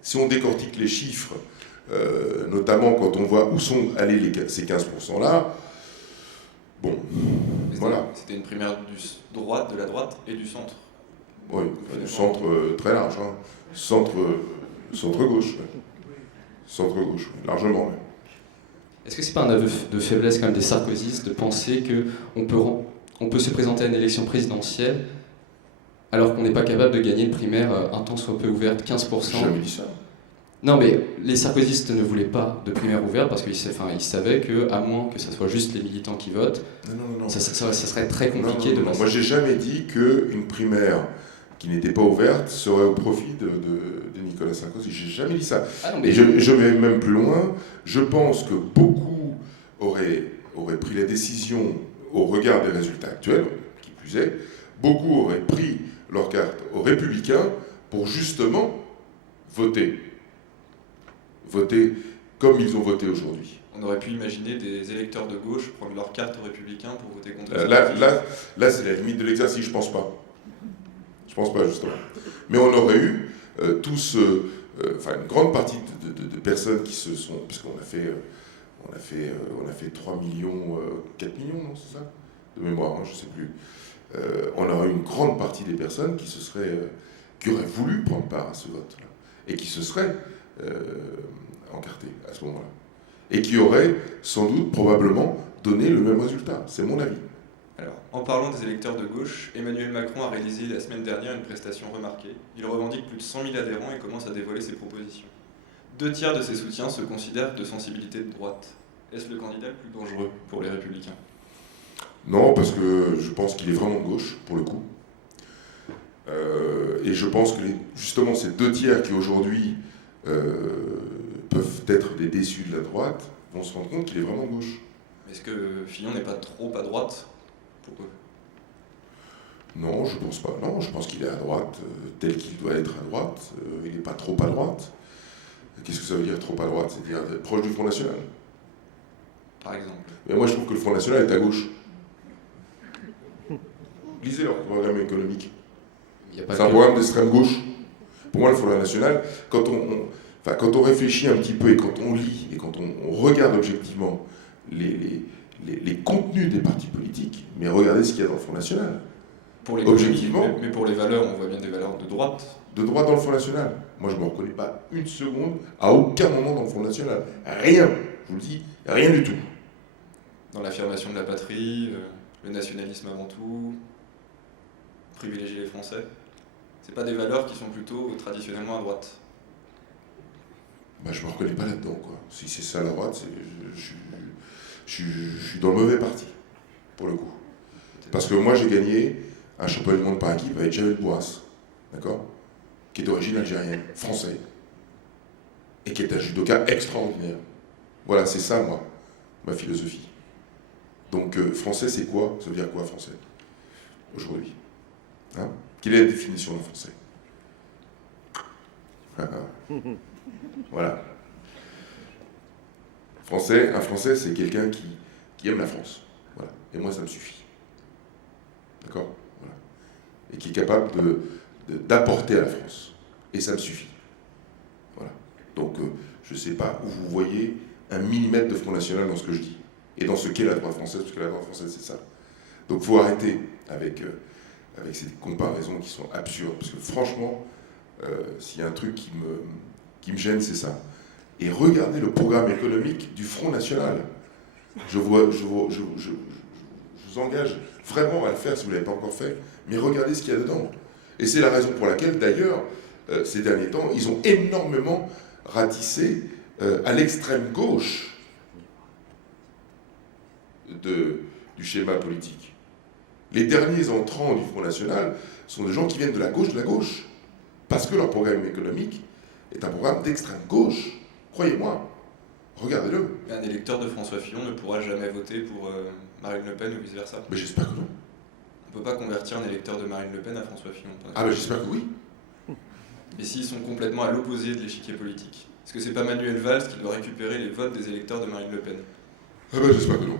Si on décortique les chiffres, notamment quand on voit où sont allés ces 15%-là, bon, voilà. C'était une primaire de la droite et du centre. Oui, du centre très large, hein. Centre-gauche. Centre-gauche, largement même. Est-ce que c'est pas un aveu de faiblesse quand même des sarkozystes de penser qu'on peut se présenter à une élection présidentielle alors qu'on n'est pas capable de gagner une primaire un tant soit peu ouverte, 15%? J'ai jamais dit ça. Non, mais les sarkozystes ne voulaient pas de primaire ouverte parce qu'ils savaient qu'à moins que ce soit juste les militants qui votent, non. Ça serait très compliqué non. Moi, j'ai jamais dit qu'une primaire qui n'était pas ouverte serait au profit de Nicolas Sarkozy. J'ai jamais dit ça. Ah non, mais... Et je vais même plus loin. Je pense que beaucoup auraient pris la décision au regard des résultats actuels, qui plus est, beaucoup auraient pris leur carte aux Républicains pour justement voter comme ils ont voté aujourd'hui. On aurait pu imaginer des électeurs de gauche prendre leur carte aux Républicains pour voter contre Là, c'est la limite de l'exercice, je pense pas. Je pense pas, justement. Mais on aurait eu une grande partie de personnes qui se sont... Parce qu'on a fait 3 millions, 4 millions, non, c'est ça? De mémoire, hein, je sais plus. On aurait eu une grande partie des personnes qui auraient voulu prendre part à ce vote-là. Et qui se seraient encartées à ce moment-là. Et qui auraient, sans doute, probablement, donné le même résultat. C'est mon avis. Alors, en parlant des électeurs de gauche, Emmanuel Macron a réalisé la semaine dernière une prestation remarquée. Il revendique plus de 100 000 adhérents et commence à dévoiler ses propositions. 2 tiers de ses soutiens se considèrent de sensibilité de droite. Est-ce le candidat le plus dangereux pour les Républicains? Non, parce que je pense qu'il est vraiment de gauche, pour le coup. Et je pense que justement ces 2 tiers qui aujourd'hui peuvent être des déçus de la droite vont se rendre compte qu'il est vraiment de gauche. Est-ce que Fillon n'est pas trop à droite pour eux? Non, je pense pas. Non, je pense qu'il est à droite tel qu'il doit être à droite. Il n'est pas trop à droite. Qu'est-ce que ça veut dire trop à droite? C'est-à-dire être proche du Front National. Par exemple. Mais moi, je trouve que le Front National est à gauche. Lisez leur programme économique. C'est un programme d'extrême gauche. Pour moi, le Front National, quand on réfléchit un petit peu et quand on lit et quand on regarde objectivement les contenus des partis politiques, mais regardez ce qu'il y a dans le Front National. Pour les objectivement. Mais pour les valeurs, on voit bien des valeurs de droite. De droite dans le Front National. Moi, je ne me reconnais pas une seconde, à aucun moment dans le Front National. Rien. Je vous le dis, rien du tout. Dans l'affirmation de la patrie, le nationalisme avant tout, privilégier les Français. C'est pas des valeurs qui sont plutôt traditionnellement à droite. Je ne me reconnais pas là-dedans, quoi. Si c'est ça la droite, je suis dans le mauvais parti, pour le coup. Parce que moi, j'ai gagné un championnat du monde par équipe avec Jamel Bourras, d'accord, qui est d'origine algérienne, français, et qui est un judoka extraordinaire. Voilà, c'est ça, moi, ma philosophie. Donc, français, c'est quoi? Ça veut dire quoi, français, aujourd'hui? Hein? Quelle est la définition d'un français? Voilà. Un français, c'est quelqu'un qui aime la France. Voilà. Et moi, ça me suffit. D'accord? Voilà. Et qui est capable d'apporter à la France. Et ça me suffit. Voilà. Donc, je ne sais pas où vous voyez un millimètre de Front National dans ce que je dis. Et dans ce qu'est la droite française, parce que la droite française, c'est ça. Donc, il faut arrêter avec ces comparaisons qui sont absurdes. Parce que franchement, s'il y a un truc qui me gêne, c'est ça. Et regardez le programme économique du Front National. Je vous engage vraiment à le faire si vous ne l'avez pas encore fait, mais regardez ce qu'il y a dedans. Et c'est la raison pour laquelle, d'ailleurs, ces derniers temps, ils ont énormément ratissé à l'extrême gauche du schéma politique. Les derniers entrants du Front National sont des gens qui viennent de la gauche, parce que leur programme économique est un programme d'extrême gauche. Croyez-moi, regardez-le. Un électeur de François Fillon ne pourra jamais voter pour Marine Le Pen ou vice-versa. Mais j'espère que non. On ne peut pas convertir un électeur de Marine Le Pen à François Fillon. Ah ben j'espère que oui. Et s'ils sont complètement à l'opposé de l'échiquier politique? Est-ce que c'est pas Manuel Valls qui doit récupérer les votes des électeurs de Marine Le Pen? Ah ben j'espère que non.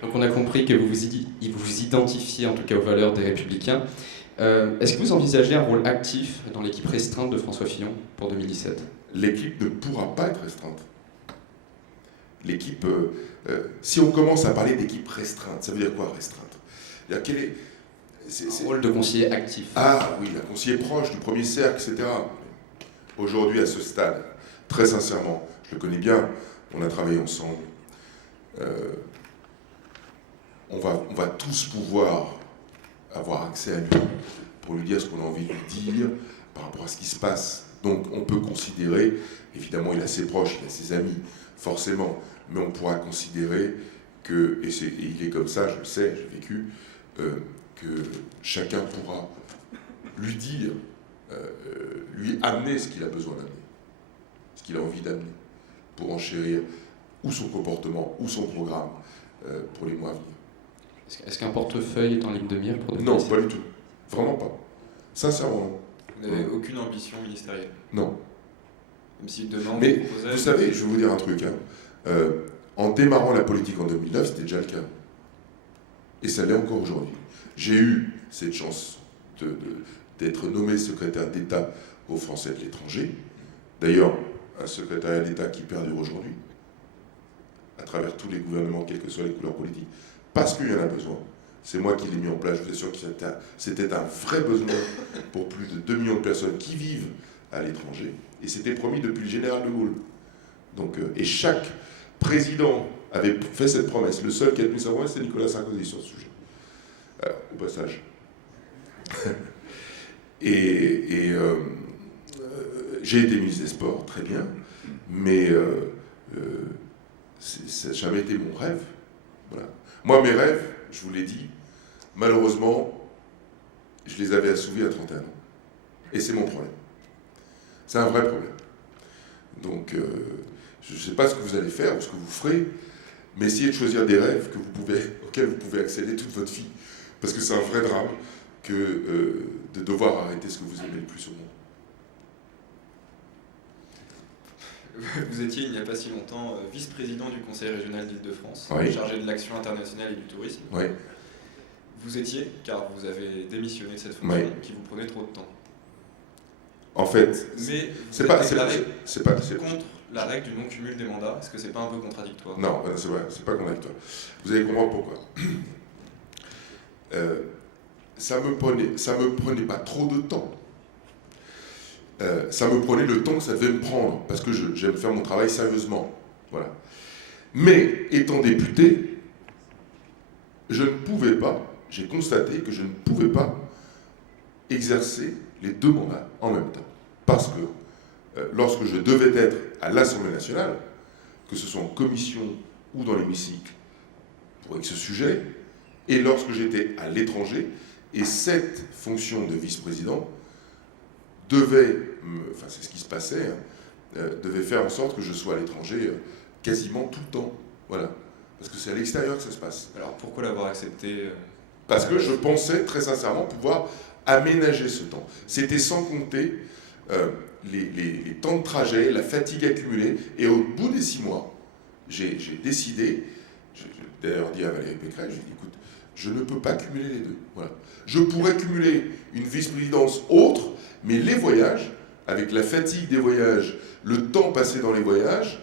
Donc on a compris que vous vous identifiez en tout cas aux valeurs des Républicains. Est-ce que vous envisagez un rôle actif dans l'équipe restreinte de François Fillon pour 2017? L'équipe ne pourra pas être restreinte. L'équipe, si on commence à parler d'équipe restreinte, ça veut dire quoi restreinte? Un rôle de conseiller actif. Ah oui, un conseiller proche du premier cercle, etc. Aujourd'hui, à ce stade, très sincèrement, je le connais bien, on a travaillé ensemble. On va tous pouvoir avoir accès à lui pour lui dire ce qu'on a envie de lui dire par rapport à ce qui se passe. Donc on peut considérer, évidemment il a ses proches, il a ses amis, forcément, mais on pourra considérer que, et il est comme ça, je le sais, j'ai vécu, que chacun pourra lui dire, lui amener ce qu'il a besoin d'amener, ce qu'il a envie d'amener, pour enchérir ou son comportement, ou son programme pour les mois à venir. Est-ce qu'un portefeuille est en ligne de mire pour 2017? Non, pas du tout. Vraiment pas. Sincèrement, non. Vous n'avez aucune ambition ministérielle? Non. Même si demain on Mais vous proposait... vous savez, je vais vous dire un truc. En démarrant la politique en 2009, c'était déjà le cas. Et ça l'est encore aujourd'hui. J'ai eu cette chance d'être nommé secrétaire d'État aux Français de l'étranger. D'ailleurs, un secrétariat d'État qui perdure aujourd'hui, à travers tous les gouvernements, quelles que soient les couleurs politiques, parce qu'il y en a besoin. C'est moi qui l'ai mis en place, je vous assure que c'était un vrai besoin pour plus de 2 millions de personnes qui vivent à l'étranger. Et c'était promis depuis le général de Gaulle. Donc, et chaque président avait fait cette promesse. Le seul qui a tenu sa promesse, c'est Nicolas Sarkozy sur ce sujet. Alors, au passage. J'ai été ministre des Sports, très bien, mais ça n'a jamais été mon rêve. Voilà. Moi, mes rêves, je vous l'ai dit, malheureusement, je les avais assouvis à 31 ans. Et c'est mon problème. C'est un vrai problème. Donc, je ne sais pas ce que vous allez faire ou ce que vous ferez, mais essayez de choisir des rêves auxquels vous pouvez accéder toute votre vie. Parce que c'est un vrai drame que de devoir arrêter ce que vous aimez le plus au monde. Vous étiez, il n'y a pas si longtemps, vice-président du Conseil régional d'Île-de-France, Oui. chargé de l'action internationale et du tourisme. Oui. Vous étiez, car vous avez démissionné de cette fonction Oui. qui vous prenait trop de temps. En fait, Mais c'est vous pas, êtes déclaré c'est contre la règle du non-cumul des mandats. Est-ce que c'est pas un peu contradictoire? Non, c'est vrai, c'est pas contradictoire. Vous allez comprendre pourquoi. Ça me prenait pas trop de temps. Ça me prenait le temps que ça devait me prendre, parce que j'aime faire mon travail sérieusement. Voilà. Mais, étant député, je ne pouvais pas, j'ai constaté que je ne pouvais pas exercer les 2 mandats en même temps. Parce que lorsque je devais être à l'Assemblée nationale, que ce soit en commission ou dans l'hémicycle, pour ce sujet, et lorsque j'étais à l'étranger, et cette fonction de vice-président devait, enfin c'est ce qui se passait, devait faire en sorte que je sois à l'étranger quasiment tout le temps. Voilà. Parce que c'est à l'extérieur que ça se passe. Alors pourquoi l'avoir accepté Parce que je pensais très sincèrement pouvoir aménager ce temps. C'était sans compter les temps de trajet, la fatigue accumulée, et au bout des 6 mois, j'ai décidé, j'ai d'ailleurs dit à Valérie Pécresse, j'ai dit écoute, je ne peux pas cumuler les deux. Voilà. Je pourrais cumuler une vice-présidence autre, mais les voyages, avec la fatigue des voyages, le temps passé dans les voyages,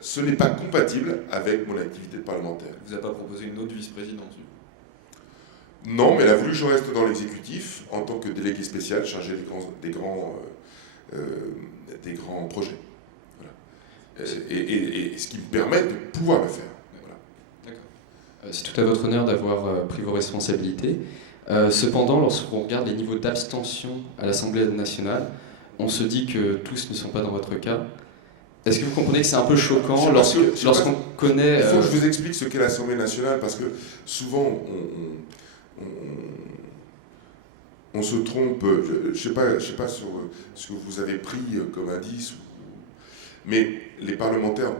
ce n'est pas compatible avec mon activité de parlementaire. Elle vous a pas proposé une autre vice-présidence? Non, mais elle a voulu que je reste dans l'exécutif en tant que délégué spécial chargé des grands projets. Voilà. Et ce qui me permet de pouvoir le faire. Voilà. D'accord. C'est tout à votre honneur d'avoir pris vos responsabilités. Cependant, lorsqu'on regarde les niveaux d'abstention à l'Assemblée nationale, on se dit que tous ne sont pas dans votre cas. Est-ce que vous comprenez que c'est un peu choquant lorsqu'on connaît... Il faut que je vous explique ce qu'est l'Assemblée nationale, parce que souvent on se trompe. Je ne sais pas sur ce que vous avez pris comme indice, mais les parlementaires,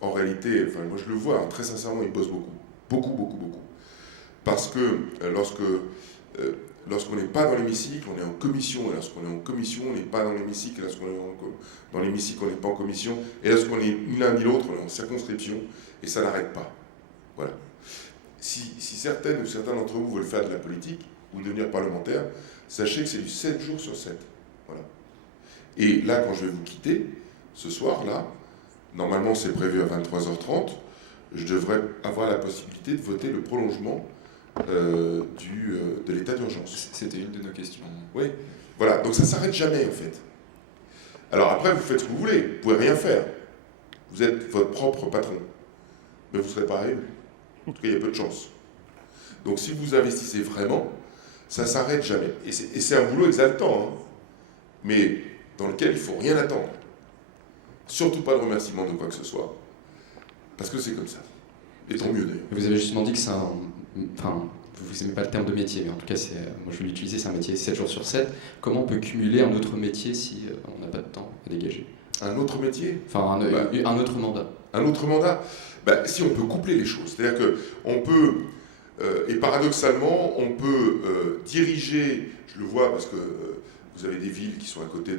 en réalité, enfin, moi je le vois, hein, très sincèrement, ils bossent beaucoup. Beaucoup. Parce que lorsqu'on n'est pas dans l'hémicycle, on est en commission, et lorsqu'on est en commission, on n'est pas dans l'hémicycle, et lorsqu'on est dans l'hémicycle, on n'est pas en commission, et lorsqu'on est ni l'un ni l'autre, on est en circonscription, et ça n'arrête pas. Voilà. Si certaines ou certains d'entre vous veulent faire de la politique, ou devenir parlementaire, sachez que c'est du 7 jours sur 7. Voilà. Et là, quand je vais vous quitter, ce soir-là, normalement c'est prévu à 23h30, je devrais avoir la possibilité de voter le prolongement de l'état d'urgence. C'était une de nos questions. Oui, voilà, donc ça ne s'arrête jamais en fait. Alors après, vous faites ce que vous voulez, vous ne pouvez rien faire. Vous êtes votre propre patron, mais vous ne serez pas réélu. En tout cas, il y a peu de chance. Donc si vous investissez vraiment, ça ne s'arrête jamais. Et c'est un boulot exaltant, hein, mais dans lequel il ne faut rien attendre. Surtout pas de remerciement de quoi que ce soit, parce que c'est comme ça. Et tant mieux d'ailleurs. Vous avez justement dit que c'est un... Enfin, vous n'aimez pas le terme de métier, mais en tout cas, moi je vais l'utiliser, c'est un métier 7 jours sur 7. Comment on peut cumuler un autre métier si on n'a pas de temps à dégager? Un autre métier? Enfin, un autre mandat. Un autre mandat? Si on peut coupler les choses. C'est-à-dire qu'on peut, et paradoxalement, on peut diriger, je le vois parce que vous avez des villes qui sont à côté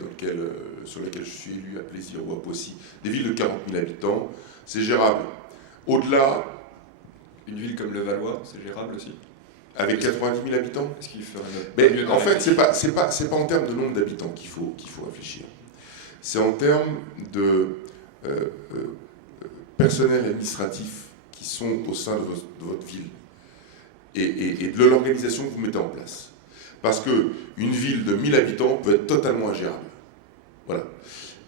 sur lesquelles je suis élu, à Plaisir ou à Poissy, des villes de 40 000 habitants, c'est gérable. Au-delà... Une ville comme Levallois, c'est gérable aussi? Avec 90 000 habitants? Est-ce qu'il ferait Mais en fait, c'est pas en termes de nombre d'habitants qu'il faut réfléchir. C'est en termes de personnel administratif qui sont au sein de votre ville et de l'organisation que vous mettez en place. Parce qu'une ville de 1000 habitants peut être totalement ingérable. Voilà.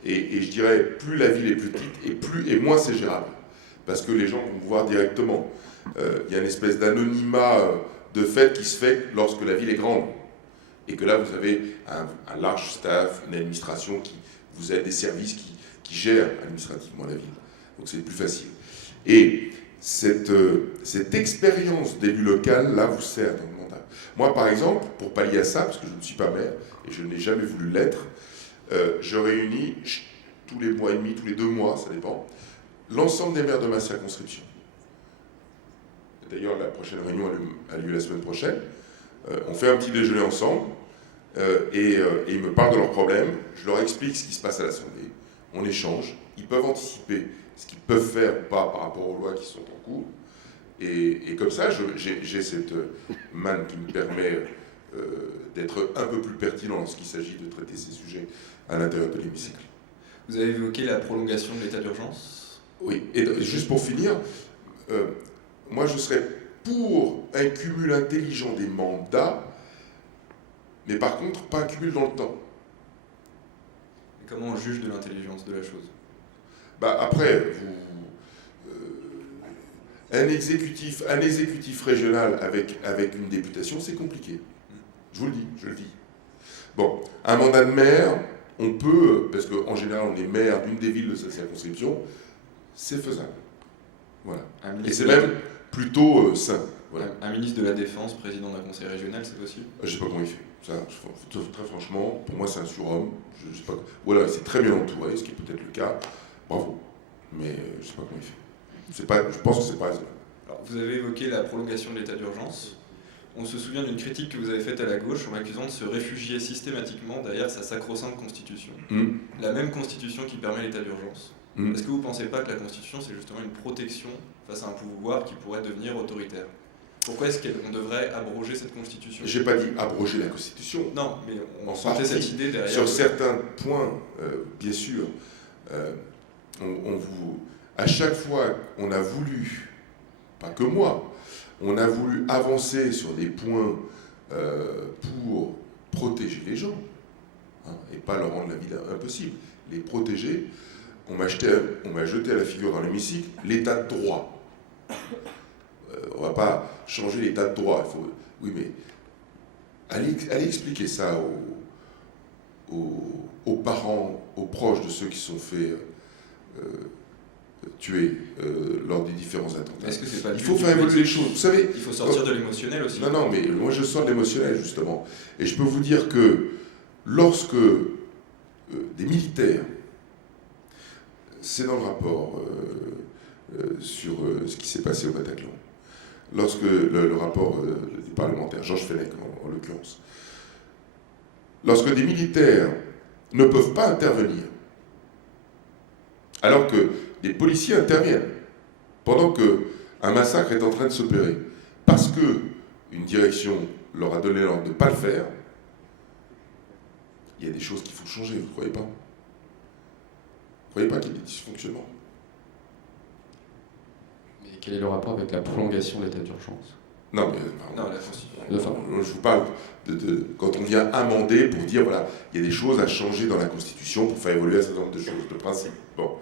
Et je dirais, plus la ville est petite et moins c'est gérable. Parce que les gens vont vous voir directement. Il y a une espèce d'anonymat de fait qui se fait lorsque la ville est grande. Et que là, vous avez un large staff, une administration qui vous aide, des services qui gèrent administrativement la ville. Donc c'est plus facile. Et cette expérience d'élu local, là, vous sert dans le mandat. Moi, par exemple, pour pallier à ça, parce que je ne suis pas maire, et je n'ai jamais voulu l'être, je réunis tous les mois et demi, tous les 2 mois, ça dépend, l'ensemble des maires de ma circonscription. D'ailleurs, la prochaine réunion a lieu la semaine prochaine. On fait un petit déjeuner ensemble et ils me parlent de leurs problèmes. Je leur explique ce qui se passe à l'Assemblée. On échange. Ils peuvent anticiper ce qu'ils peuvent faire ou pas par rapport aux lois qui sont en cours. Et comme ça, j'ai cette manne qui me permet d'être un peu plus pertinent lorsqu'il s'agit de traiter ces sujets à l'intérieur de l'hémicycle. Vous avez évoqué la prolongation de l'état d'urgence? Oui, et juste pour finir, moi je serais pour un cumul intelligent des mandats, mais par contre pas un cumul dans le temps. Et comment on juge de l'intelligence de la chose? Après, un exécutif régional avec une députation, c'est compliqué. Je vous le dis, je le dis. Bon, un mandat de maire, on peut, parce qu'en général on est maire d'une des villes de sa circonscription, c'est faisable. Voilà. Et c'est même plutôt sain. Voilà. Un ministre de la Défense, président d'un conseil régional, c'est possible? Je ne sais pas comment il fait. Ça, très franchement, pour moi c'est un surhomme. Je sais pas. Voilà, c'est très bien entouré, ce qui est peut-être le cas. Bravo. Mais je ne sais pas comment il fait. Je pense que c'est pas raisonnable. Alors, vous avez évoqué la prolongation de l'état d'urgence. On se souvient d'une critique que vous avez faite à la gauche en m'accusant de se réfugier systématiquement derrière sa sacro-sainte constitution. La même constitution qui permet l'état d'urgence. Est-ce que vous ne pensez pas que la constitution c'est justement une protection face à un pouvoir qui pourrait devenir autoritaire? Pourquoi est-ce qu'on devrait abroger cette Constitution? J'ai pas dit abroger la Constitution. Non, mais on En sentait partie, cette idée derrière. Sur certains points, bien sûr, à chaque fois on a voulu, pas que moi, on a voulu avancer sur des points pour protéger les gens, hein, et pas leur rendre la vie impossible, les protéger. On m'a jeté à la figure dans l'hémicycle l'état de droit. On ne va pas changer l'état de droit. Oui, mais allez expliquer ça aux parents, aux proches de ceux qui sont fait tuer lors des différents attentats. Est-ce que c'est pas Il faut faire évoluer les choses. Vous savez, il faut sortir de l'émotionnel aussi. Non, mais moi je sors de l'émotionnel justement. Et je peux vous dire que lorsque des militaires, c'est dans le rapport sur ce qui s'est passé au Bataclan, lorsque le rapport des parlementaires, Georges Fenech en l'occurrence, lorsque des militaires ne peuvent pas intervenir, alors que des policiers interviennent, pendant qu'un massacre est en train de s'opérer, parce qu'une direction leur a donné l'ordre de ne pas le faire, il y a des choses qu'il faut changer, vous ne croyez pas? Vous ne croyez pas qu'il y ait des dysfonctionnements? Mais quel est le rapport avec la prolongation de l'état d'urgence? Non, mais Non, la Constitution. je vous parle de quand on vient amender pour dire, voilà, il y a des choses à changer dans la Constitution pour faire évoluer un certain nombre de choses, de principes. Bon.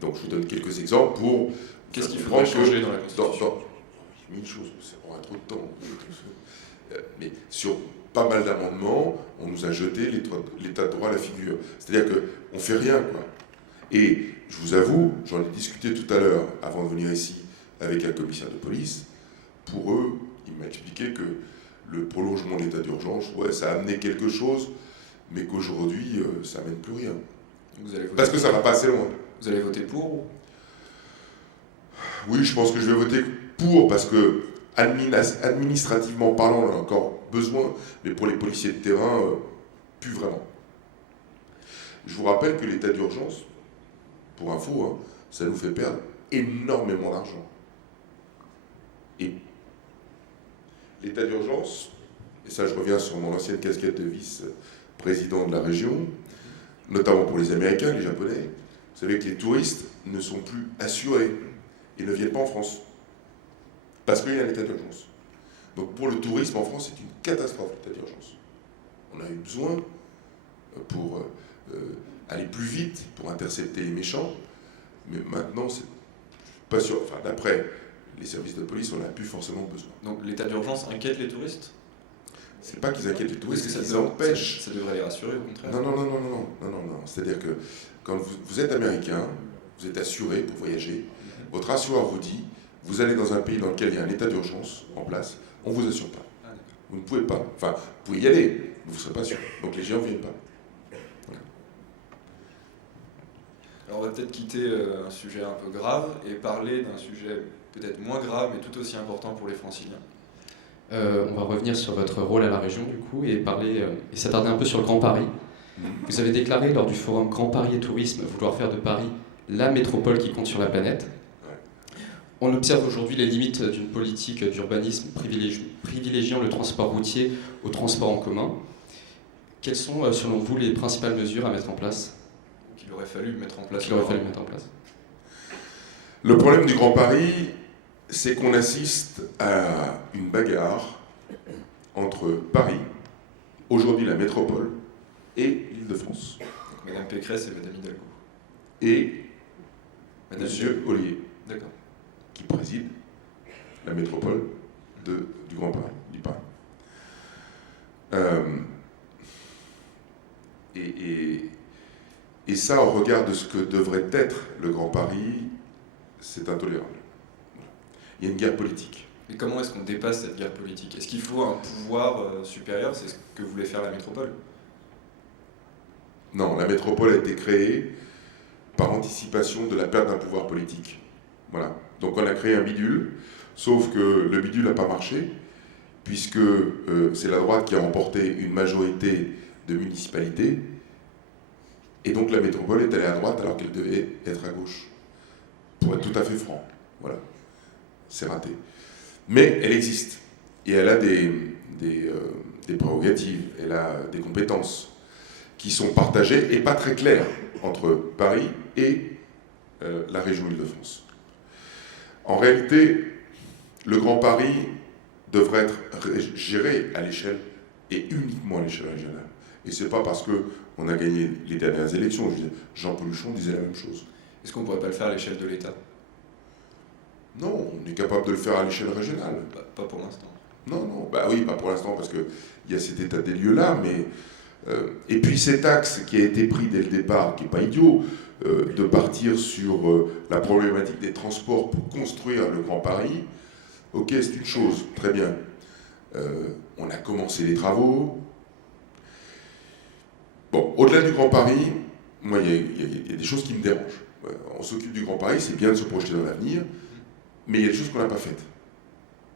Donc je vous donne quelques exemples pour... Qu'est-ce qu'il faudrait changer dans la Constitution? Il y a mille choses, ça prendra trop de temps. Mais sur pas mal d'amendements, on nous a jeté l'état de droit à la figure. C'est-à-dire qu'on ne fait rien, quoi. Et je vous avoue, j'en ai discuté tout à l'heure, avant de venir ici, avec un commissaire de police. Pour eux, il m'a expliqué que le prolongement de l'état d'urgence, ouais, ça a amené quelque chose, mais qu'aujourd'hui, ça n'amène plus rien. Vous allez voter Parce que ça ne va pas assez loin. Vous allez voter pour? Oui, je pense que je vais voter pour, parce que administrativement parlant, on en a encore besoin, mais pour les policiers de terrain, plus vraiment. Je vous rappelle que l'état d'urgence, pour info, hein, ça nous fait perdre énormément d'argent. Et l'état d'urgence, et ça je reviens sur mon ancienne casquette de vice-président de la région, notamment pour les Américains, les Japonais, vous savez que les touristes ne sont plus assurés et ne viennent pas en France. Parce qu'il y a un état d'urgence. Donc pour le tourisme en France, c'est une catastrophe, l'état d'urgence. On a eu besoin, pour aller plus vite, pour intercepter les méchants, mais maintenant, c'est pas sûr. Enfin, d'après les services de police, on n'a plus forcément besoin. Donc l'état d'urgence inquiète les touristes? C'est pas qu'ils inquiètent les touristes, Est-ce c'est que qu'ils empêchent. ça devrait les rassurer au contraire? Non. C'est-à-dire que quand vous êtes américain, vous êtes assuré pour voyager, votre assureur vous dit, vous allez dans un pays dans lequel il y a un état d'urgence en place, on vous assure pas. Vous ne pouvez pas. Enfin, vous pouvez y aller, mais vous ne serez pas sûr. Donc les gens ne viennent pas. Alors on va peut-être quitter un sujet un peu grave et parler d'un sujet peut-être moins grave mais tout aussi important pour les Franciliens. On va revenir sur votre rôle à la région du coup et s'attarder un peu sur le Grand Paris. Vous avez déclaré lors du forum Grand Paris et Tourisme vouloir faire de Paris la métropole qui compte sur la planète. On observe aujourd'hui les limites d'une politique d'urbanisme privilégiant le transport routier au transport en commun. Quelles sont, selon vous, les principales mesures à mettre en place? Qu'il aurait fallu mettre en place. Le problème du Grand Paris, c'est qu'on assiste à une bagarre entre Paris, aujourd'hui la métropole, et l'Île-de-France. Donc Madame Pécresse et Madame Hidalgo. Et Madame Monsieur Ollier, D'accord. qui préside la métropole du Grand Paris, du Paris. Et ça, au regard de ce que devrait être le Grand Paris, c'est intolérable. Il y a une guerre politique. Mais comment est-ce qu'on dépasse cette guerre politique? Est-ce qu'il faut un pouvoir supérieur? C'est ce que voulait faire la métropole? Non, la métropole a été créée par anticipation de la perte d'un pouvoir politique. Voilà. Donc on a créé un bidule, sauf que le bidule n'a pas marché, puisque c'est la droite qui a remporté une majorité de municipalités, et donc la métropole est allée à droite alors qu'elle devait être à gauche. Pour être tout à fait franc. Voilà. C'est raté. Mais elle existe. Et elle a des prérogatives, elle a des compétences qui sont partagées et pas très claires entre Paris et la région Île-de-France. En réalité, le Grand Paris devrait être géré à l'échelle et uniquement à l'échelle régionale. Et c'est pas parce qu'on a gagné les dernières élections. Je veux dire, Jean Poluchon disait la même chose. Est-ce qu'on ne pourrait pas le faire à l'échelle de l'État? Non, on est capable de le faire à l'échelle régionale. Pas pour l'instant. Non, bah oui, pas pour l'instant, parce qu'il y a cet état des lieux-là, mais... et puis cet axe qui a été pris dès le départ, qui n'est pas idiot, de partir sur la problématique des transports pour construire le Grand Paris, ok, c'est une chose, très bien. On a commencé les travaux. Bon, au-delà du Grand Paris, moi, il y a des choses qui me dérangent. On s'occupe du Grand Paris, c'est bien de se projeter dans l'avenir, mais il y a des choses qu'on n'a pas faites,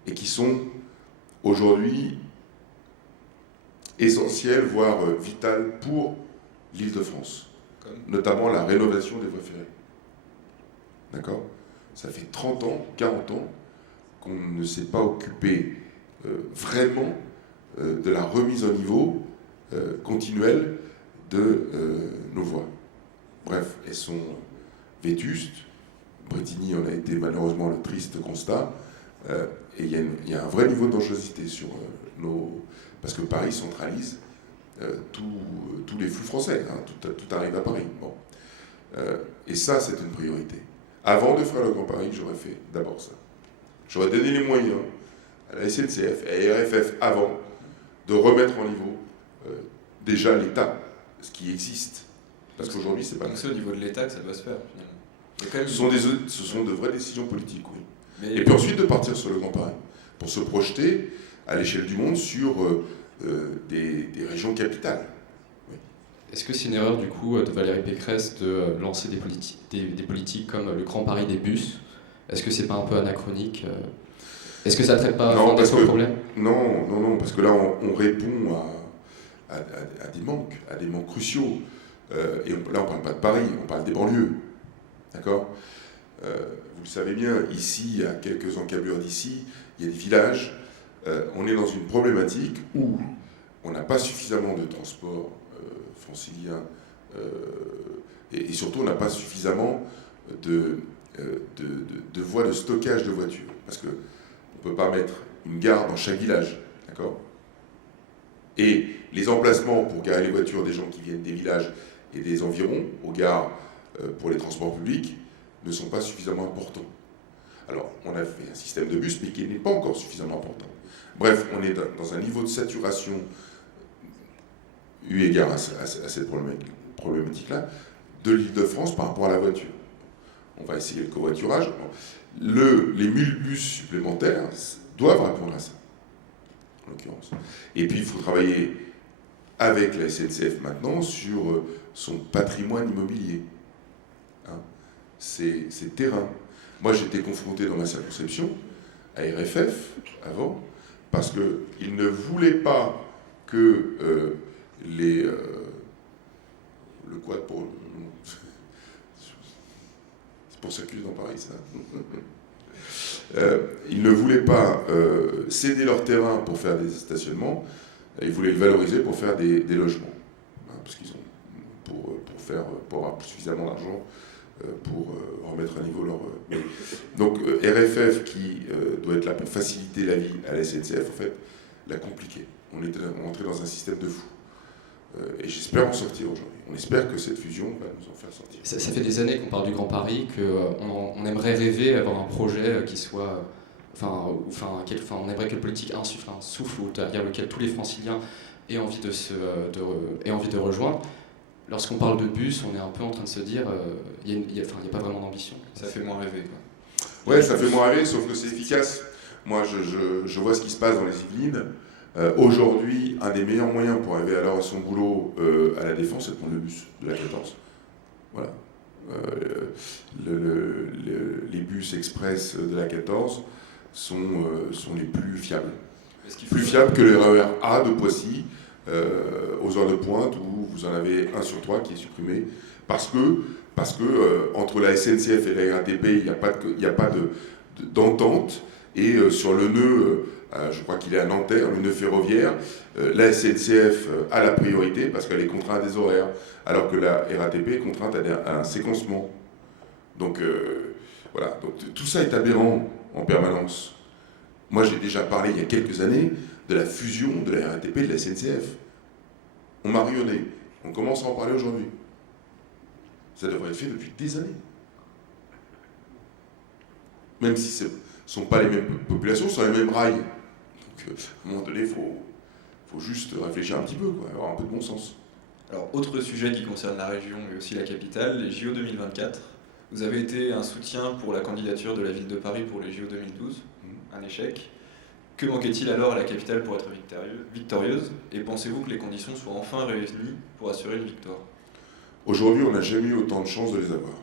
et qui sont aujourd'hui essentielles, voire vitales pour l'Île-de-France, notamment la rénovation des voies ferrées. D'accord ? Ça fait 30 ans, 40 ans qu'on ne s'est pas occupé vraiment de la remise en niveau continuelle de nos voies. Bref, elles sont vétustes. Bretigny en a été malheureusement le triste constat. Et il y a un vrai niveau de dangerosité sur nos... Parce que Paris centralise tous les flux français. Hein, tout arrive à Paris. Bon. Et ça, c'est une priorité. Avant de faire le Grand Paris, j'aurais fait d'abord ça. J'aurais donné les moyens à la SNCF et à RFF avant de remettre en niveau déjà l'État, ce qui existe. Parce qu'aujourd'hui, c'est pas... Donc c'est au niveau de l'État que ça doit se faire, finalement. Ce sont de vraies décisions politiques, oui. Mais... Et puis ensuite de partir sur le Grand Paris, pour se projeter à l'échelle du monde sur des régions capitales. Oui. Est-ce que c'est une erreur, du coup, de Valérie Pécresse de lancer des politiques comme le Grand Paris des bus? Est-ce que c'est pas un peu anachronique? Est-ce que ça ne traite pas au problème? Non, parce que là, on répond à des manques cruciaux. Et là, on ne parle pas de Paris, on parle des banlieues. D'accord ? Vous le savez bien, ici, à quelques encablures d'ici, il y a des villages. On est dans une problématique où on n'a pas suffisamment de transport francilien et surtout on n'a pas suffisamment de voies de stockage de voitures. Parce qu'on ne peut pas mettre une gare dans chaque village. D'accord ? Et les emplacements pour garer les voitures des gens qui viennent des villages et des environs aux gares pour les transports publics ne sont pas suffisamment importants. Alors, on a fait un système de bus, mais qui n'est pas encore suffisamment important. Bref, on est dans un niveau de saturation, eu égard à cette problématique-là, de l'Île-de-France par rapport à la voiture. On va essayer le covoiturage. Les 1000 bus supplémentaires doivent répondre à ça, en l'occurrence. Et puis, il faut travailler avec la SNCF maintenant sur son patrimoine immobilier. Hein, ses terrains. Moi, j'étais confronté dans ma circonscription à RFF avant, parce qu'ils ne voulaient pas que le quad pour... C'est pour circuler dans Paris, ça. Ils ne voulaient pas céder leur terrain pour faire des stationnements, ils voulaient le valoriser pour faire des logements. Hein, parce qu'ils ont... pour avoir suffisamment d'argent pour remettre à niveau leur... Donc RFF, qui doit être là pour faciliter la vie à la SNCF, en fait, l'a compliqué. On est entré dans un système de fou. Et j'espère en sortir aujourd'hui. On espère que cette fusion va nous en faire sortir. Ça fait des années qu'on parle du Grand Paris, qu'on aimerait rêver avoir un projet qui soit... on aimerait que le politique insuffle un souffle derrière lequel tous les franciliens aient envie de rejoindre. Lorsqu'on parle de bus, on est un peu en train de se dire il n'y a pas vraiment d'ambition. Ça fait moins rêver, quoi. Ouais, ça fait moins rêver, sauf que c'est efficace. Moi, je vois ce qui se passe dans les Yvelines. Aujourd'hui, un des meilleurs moyens pour arriver à l'heure à son boulot à la Défense, c'est de prendre le bus de la 14. Voilà. Les bus express de la 14 sont les plus fiables. Plus fiables que le RER A de Poissy, aux heures de pointe, où vous en avez 1 sur 3 qui est supprimé, parce que entre la SNCF et la RATP, il n'y a pas d'entente, Et sur le nœud, je crois qu'il est à Nanterre, le nœud ferroviaire, la SNCF a la priorité parce qu'elle est contrainte à des horaires, alors que la RATP est contrainte à un séquencement. Donc voilà, donc, tout ça est aberrant en permanence. Moi j'ai déjà parlé il y a quelques années de la fusion de la RATP et de la SNCF. On m'a rionné, on commence à en parler aujourd'hui. Ça devrait être fait depuis des années. Même si ce ne sont pas les mêmes populations, ce sont les mêmes rails. Donc à un moment donné, il faut juste réfléchir un petit peu, quoi, avoir un peu de bon sens. Alors, autre sujet qui concerne la région et aussi la capitale, les JO 2024. Vous avez été un soutien pour la candidature de la ville de Paris pour les JO 2012, un échec. Que manquait-il alors à la capitale pour être victorieuse? Et pensez-vous que les conditions soient enfin réunies pour assurer une victoire? Aujourd'hui, on n'a jamais eu autant de chances de les avoir.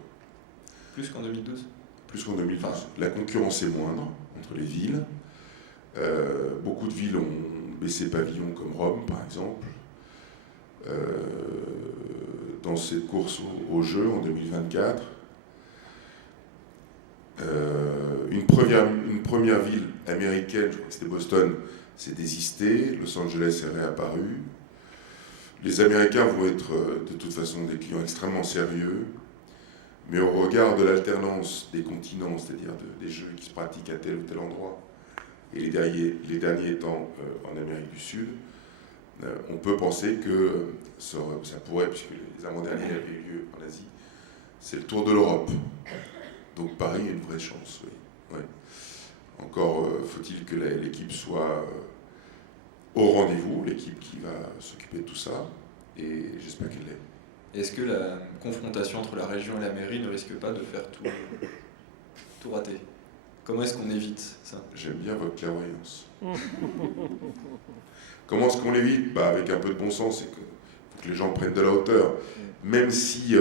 Plus qu'en 2012? Plus qu'en 2012. La concurrence est moindre entre les villes. Beaucoup de villes ont baissé pavillon, comme Rome, par exemple. Dans cette course aux Jeux en 2024. Une première ville américaine, je crois que c'était Boston, s'est désistée. Los Angeles est réapparu. Les Américains vont être de toute façon des clients extrêmement sérieux. Mais au regard de l'alternance des continents, c'est-à-dire des jeux qui se pratiquent à tel ou tel endroit, et les derniers étant en Amérique du Sud, on peut penser que ça pourrait, puisque les avant-derniers avaient eu lieu en Asie, c'est le tour de l'Europe. Donc Paris a une vraie chance, oui. Ouais. Encore faut-il que l'équipe soit au rendez-vous, l'équipe qui va s'occuper de tout ça, et j'espère qu'elle l'est. Est-ce que la confrontation entre la région et la mairie ne risque pas de faire tout rater? Comment est-ce qu'on évite ça? J'aime bien votre clairvoyance. Comment est-ce qu'on l'évite? Avec un peu de bon sens, il faut que les gens prennent de la hauteur. Même si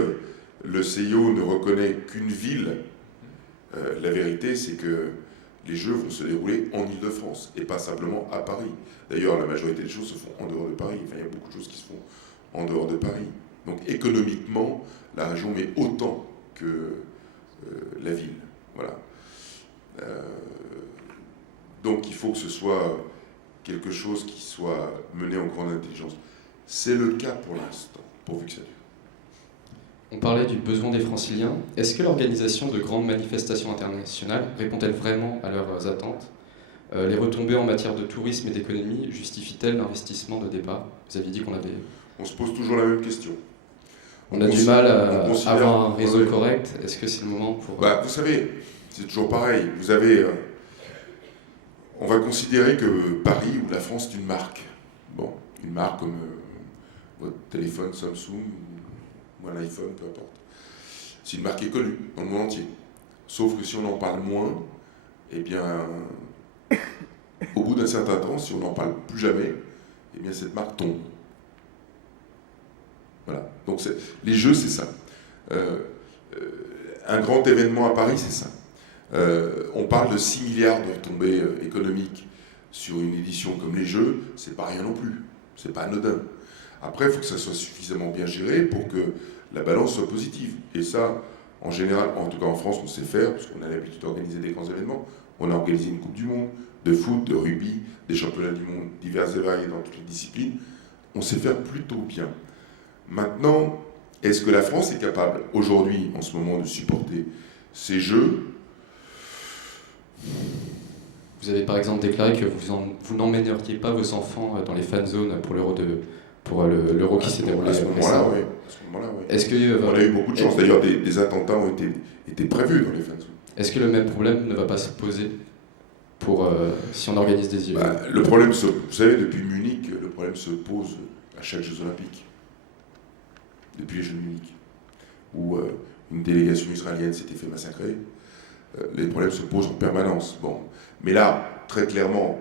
le CIO ne reconnaît qu'une ville, la vérité c'est que les Jeux vont se dérouler en Île-de-France et pas simplement à Paris. D'ailleurs, la majorité des choses se font en dehors de Paris. Enfin, il y a beaucoup de choses qui se font en dehors de Paris. Donc économiquement, la région met autant que la ville. Voilà. Donc il faut que ce soit quelque chose qui soit mené en grande intelligence. C'est le cas pour l'instant, pourvu que ça dure. On parlait du besoin des franciliens. Est-ce que l'organisation de grandes manifestations internationales répond-elle vraiment à leurs attentes? Les retombées en matière de tourisme et d'économie justifient-elles l'investissement de départ? Vous aviez dit qu'on avait... On se pose toujours la même question. On a du mal à avoir un réseau correct. Est-ce que c'est le moment pour... Vous savez, c'est toujours pareil. Vous avez... on va considérer que Paris ou la France est une marque. Bon, une marque comme votre téléphone Samsung ou un iPhone, peu importe. C'est une marque qui est connue dans le monde entier. Sauf que si on en parle moins, eh bien, au bout d'un certain temps, si on n'en parle plus jamais, eh bien cette marque tombe. Voilà. Donc les Jeux, c'est ça. Un grand événement à Paris, c'est ça. On parle de 6 milliards de retombées économiques sur une édition comme les Jeux, c'est pas rien non plus. C'est pas anodin. Après, il faut que ça soit suffisamment bien géré pour que la balance soit positive. Et ça, en général, en tout cas en France, on sait faire, parce qu'on a l'habitude d'organiser des grands événements. On a organisé une Coupe du Monde, de foot, de rugby, des championnats du monde divers et variés dans toutes les disciplines. On sait faire plutôt bien. Maintenant, est-ce que la France est capable, aujourd'hui, en ce moment, de supporter ces Jeux? Vous avez par exemple déclaré que vous n'emmèneriez pas vos enfants dans les fan zones pour l'Euro qui s'est déroulé. À ce moment-là, oui. Est-ce que, on a eu beaucoup de chance. D'ailleurs, des attentats ont été prévus dans les fan zones. Est-ce que le même problème ne va pas se poser si on organise des JO? Le problème, vous savez, depuis Munich, le problème se pose à chaque Jeux Olympiques. Depuis les Jeux de Munich, où une délégation israélienne s'était fait massacrer. Les problèmes se posent en permanence. Bon. Mais là, très clairement,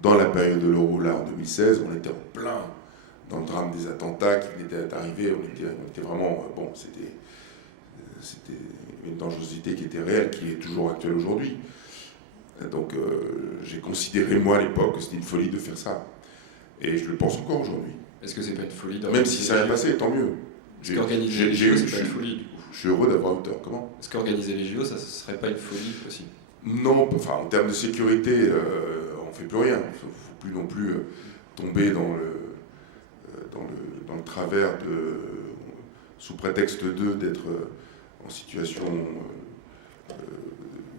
dans la période de l'Euro, là, en 2016, on était en plein dans le drame des attentats qui venaient d'arriver. On était vraiment... bon, c'était une dangerosité qui était réelle, qui est toujours actuelle aujourd'hui. Donc, j'ai considéré, moi, à l'époque, que c'était une folie de faire ça. Et je le pense encore aujourd'hui. Est-ce que c'est pas une folie? Même si ça a passé, tant mieux. Est-ce qu'organiser les JO, c'est pas une folie, du coup? Je suis heureux d'avoir hauteur. Comment? Est-ce qu'organiser les JO, ça ne serait pas une folie aussi? Non, enfin, en termes de sécurité, on ne fait plus rien. Il ne faut plus non plus tomber dans le travers sous prétexte d'être en situation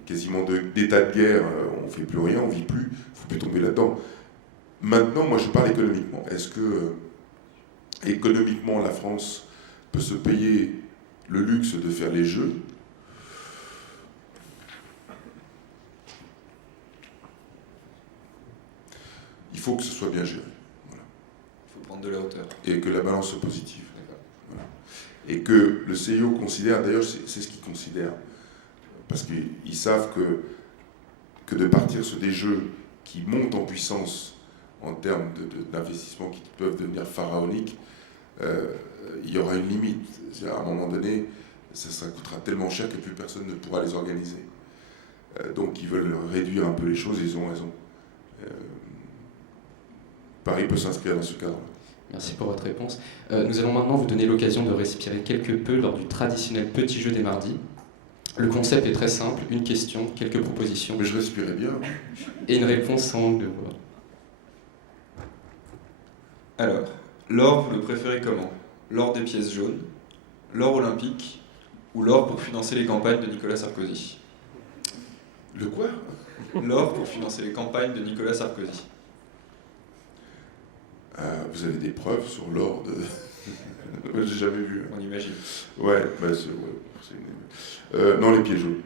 quasiment d'état de guerre. On ne fait plus rien, on ne vit plus. Il ne faut plus tomber là-dedans. Maintenant, moi, je parle économiquement. Est-ce que, économiquement, la France peut se payer le luxe de faire les jeux ? Il faut que ce soit bien géré. Voilà. Il faut prendre de la hauteur. Et que la balance soit positive. Voilà. Et que le CIO considère, d'ailleurs, c'est ce qu'ils considèrent, parce qu'ils savent que de partir sur des jeux qui montent en puissance en termes d'investissements qui peuvent devenir pharaoniques, il y aura une limite. C'est-à-dire, à un moment donné, ça coûtera tellement cher que plus personne ne pourra les organiser. Donc ils veulent réduire un peu les choses, et ils ont raison. Paris peut s'inscrire dans ce cadre. Merci pour votre réponse. Nous allons maintenant vous donner l'occasion de respirer quelque peu lors du traditionnel petit jeu des mardis. Le concept est très simple, une question, quelques propositions. Mais je respirais bien. Et une réponse sans langue de bois. Alors, l'or, vous le préférez comment? L'or des pièces jaunes, l'or olympique ou l'or pour financer les campagnes de Nicolas Sarkozy? Le quoi? L'or pour financer les campagnes de Nicolas Sarkozy. Vous avez des preuves sur l'or de... J'ai jamais vu. On imagine. Ouais, bah non, les pieds jaunes.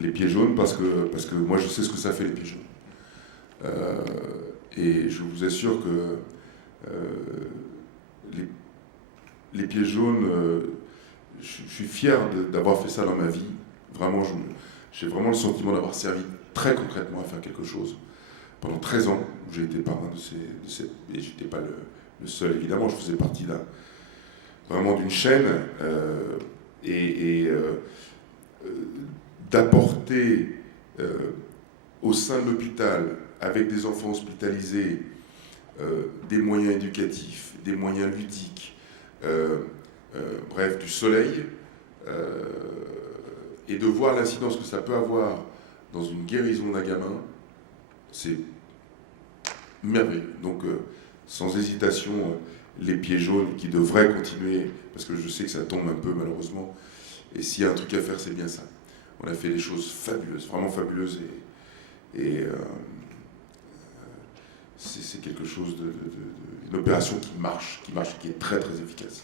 Les pieds jaunes parce que moi je sais ce que ça fait, les pieds jaunes. Et je vous assure que les pieds jaunes, je suis fier d'avoir fait ça dans ma vie. Vraiment, j'ai vraiment le sentiment d'avoir servi très concrètement à faire quelque chose. Pendant 13 ans, où j'ai été parrain de ces... Et je n'étais pas le seul, évidemment, je faisais partie vraiment d'une chaîne. D'apporter au sein de l'hôpital, avec des enfants hospitalisés, des moyens éducatifs, des moyens ludiques, bref, du soleil, et de voir l'incidence que ça peut avoir dans une guérison d'un gamin, c'est merveilleux. Donc, sans hésitation, les pieds jaunes qui devraient continuer, parce que je sais que ça tombe un peu malheureusement, et s'il y a un truc à faire, c'est bien ça. On a fait des choses fabuleuses, vraiment fabuleuses, et c'est quelque chose une opération qui marche, qui est très très efficace.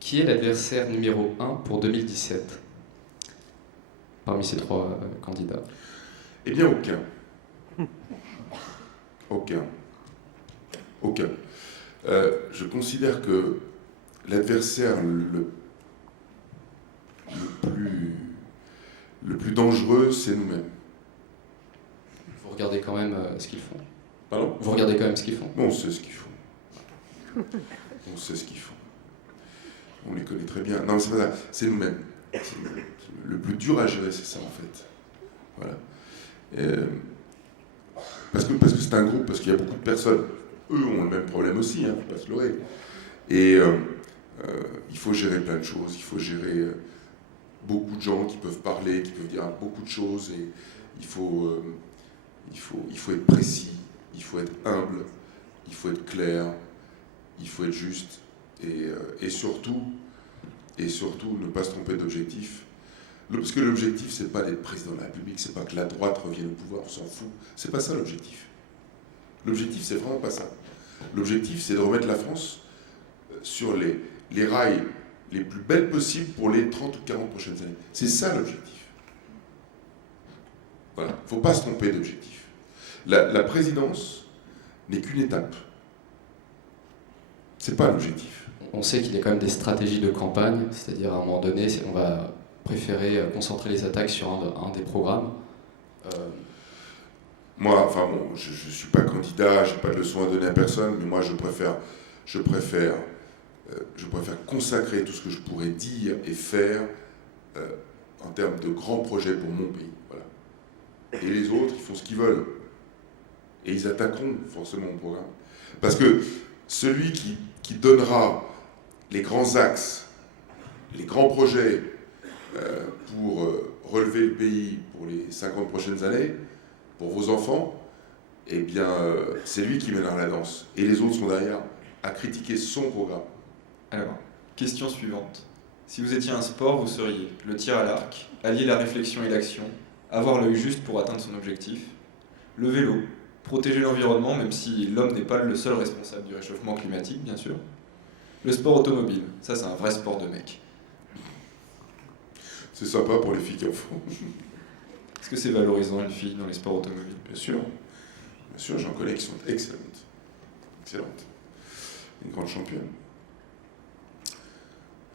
Qui est l'adversaire numéro 1 pour 2017 parmi ces trois candidats? Eh bien, aucun. Aucun. Je considère que l'adversaire le plus dangereux, c'est nous-mêmes. Vous regardez quand même ce qu'ils font. Pardon? Vous regardez quand même ce qu'ils font. On sait ce qu'ils font. On sait ce qu'ils font. On les connaît très bien. Non, c'est pas ça. C'est nous-mêmes. Le plus dur à gérer, c'est ça, en fait. Voilà. Parce que c'est un groupe, parce qu'il y a beaucoup de personnes. Eux ont le même problème aussi, il ne faut pas se leurrer. Et il faut gérer plein de choses. Il faut gérer beaucoup de gens qui peuvent parler, qui peuvent dire beaucoup de choses. Et il faut être précis, il faut être humble, il faut être clair, il faut être juste. Et surtout, ne pas se tromper d'objectif. Parce que l'objectif, c'est pas d'être président de la République, c'est pas que la droite revienne au pouvoir, on s'en fout. C'est pas ça l'objectif. L'objectif, c'est vraiment pas ça. L'objectif, c'est de remettre la France sur les rails les plus belles possibles pour les 30 ou 40 prochaines années. C'est ça l'objectif. Voilà, il ne faut pas se tromper d'objectif. La présidence n'est qu'une étape. C'est pas l'objectif. On sait qu'il y a quand même des stratégies de campagne, c'est-à-dire à un moment donné, on va préférer concentrer les attaques sur un des programmes. Moi, enfin bon, je ne suis pas candidat, je n'ai pas de leçon à donner à personne, mais moi je préfère consacrer tout ce que je pourrais dire et faire en termes de grands projets pour mon pays. Voilà. Et les autres, ils font ce qu'ils veulent. Et ils attaqueront forcément mon programme. Parce que celui qui donnera les grands axes, les grands projets pour relever le pays pour les 50 prochaines années, pour vos enfants, eh bien, c'est lui qui mènera la danse. Et les autres sont derrière à critiquer son programme. Alors, question suivante. Si vous étiez un sport, vous seriez le tir à l'arc, allier la réflexion et l'action, avoir l'œil juste pour atteindre son objectif, le vélo, protéger l'environnement même si l'homme n'est pas le seul responsable du réchauffement climatique, bien sûr, le sport automobile, ça c'est un vrai sport de mec. C'est sympa pour les filles qui en font. Est-ce que c'est valorisant une fille dans les sports automobiles? Bien sûr, j'en connais qui sont excellentes. Excellentes. Une grande championne.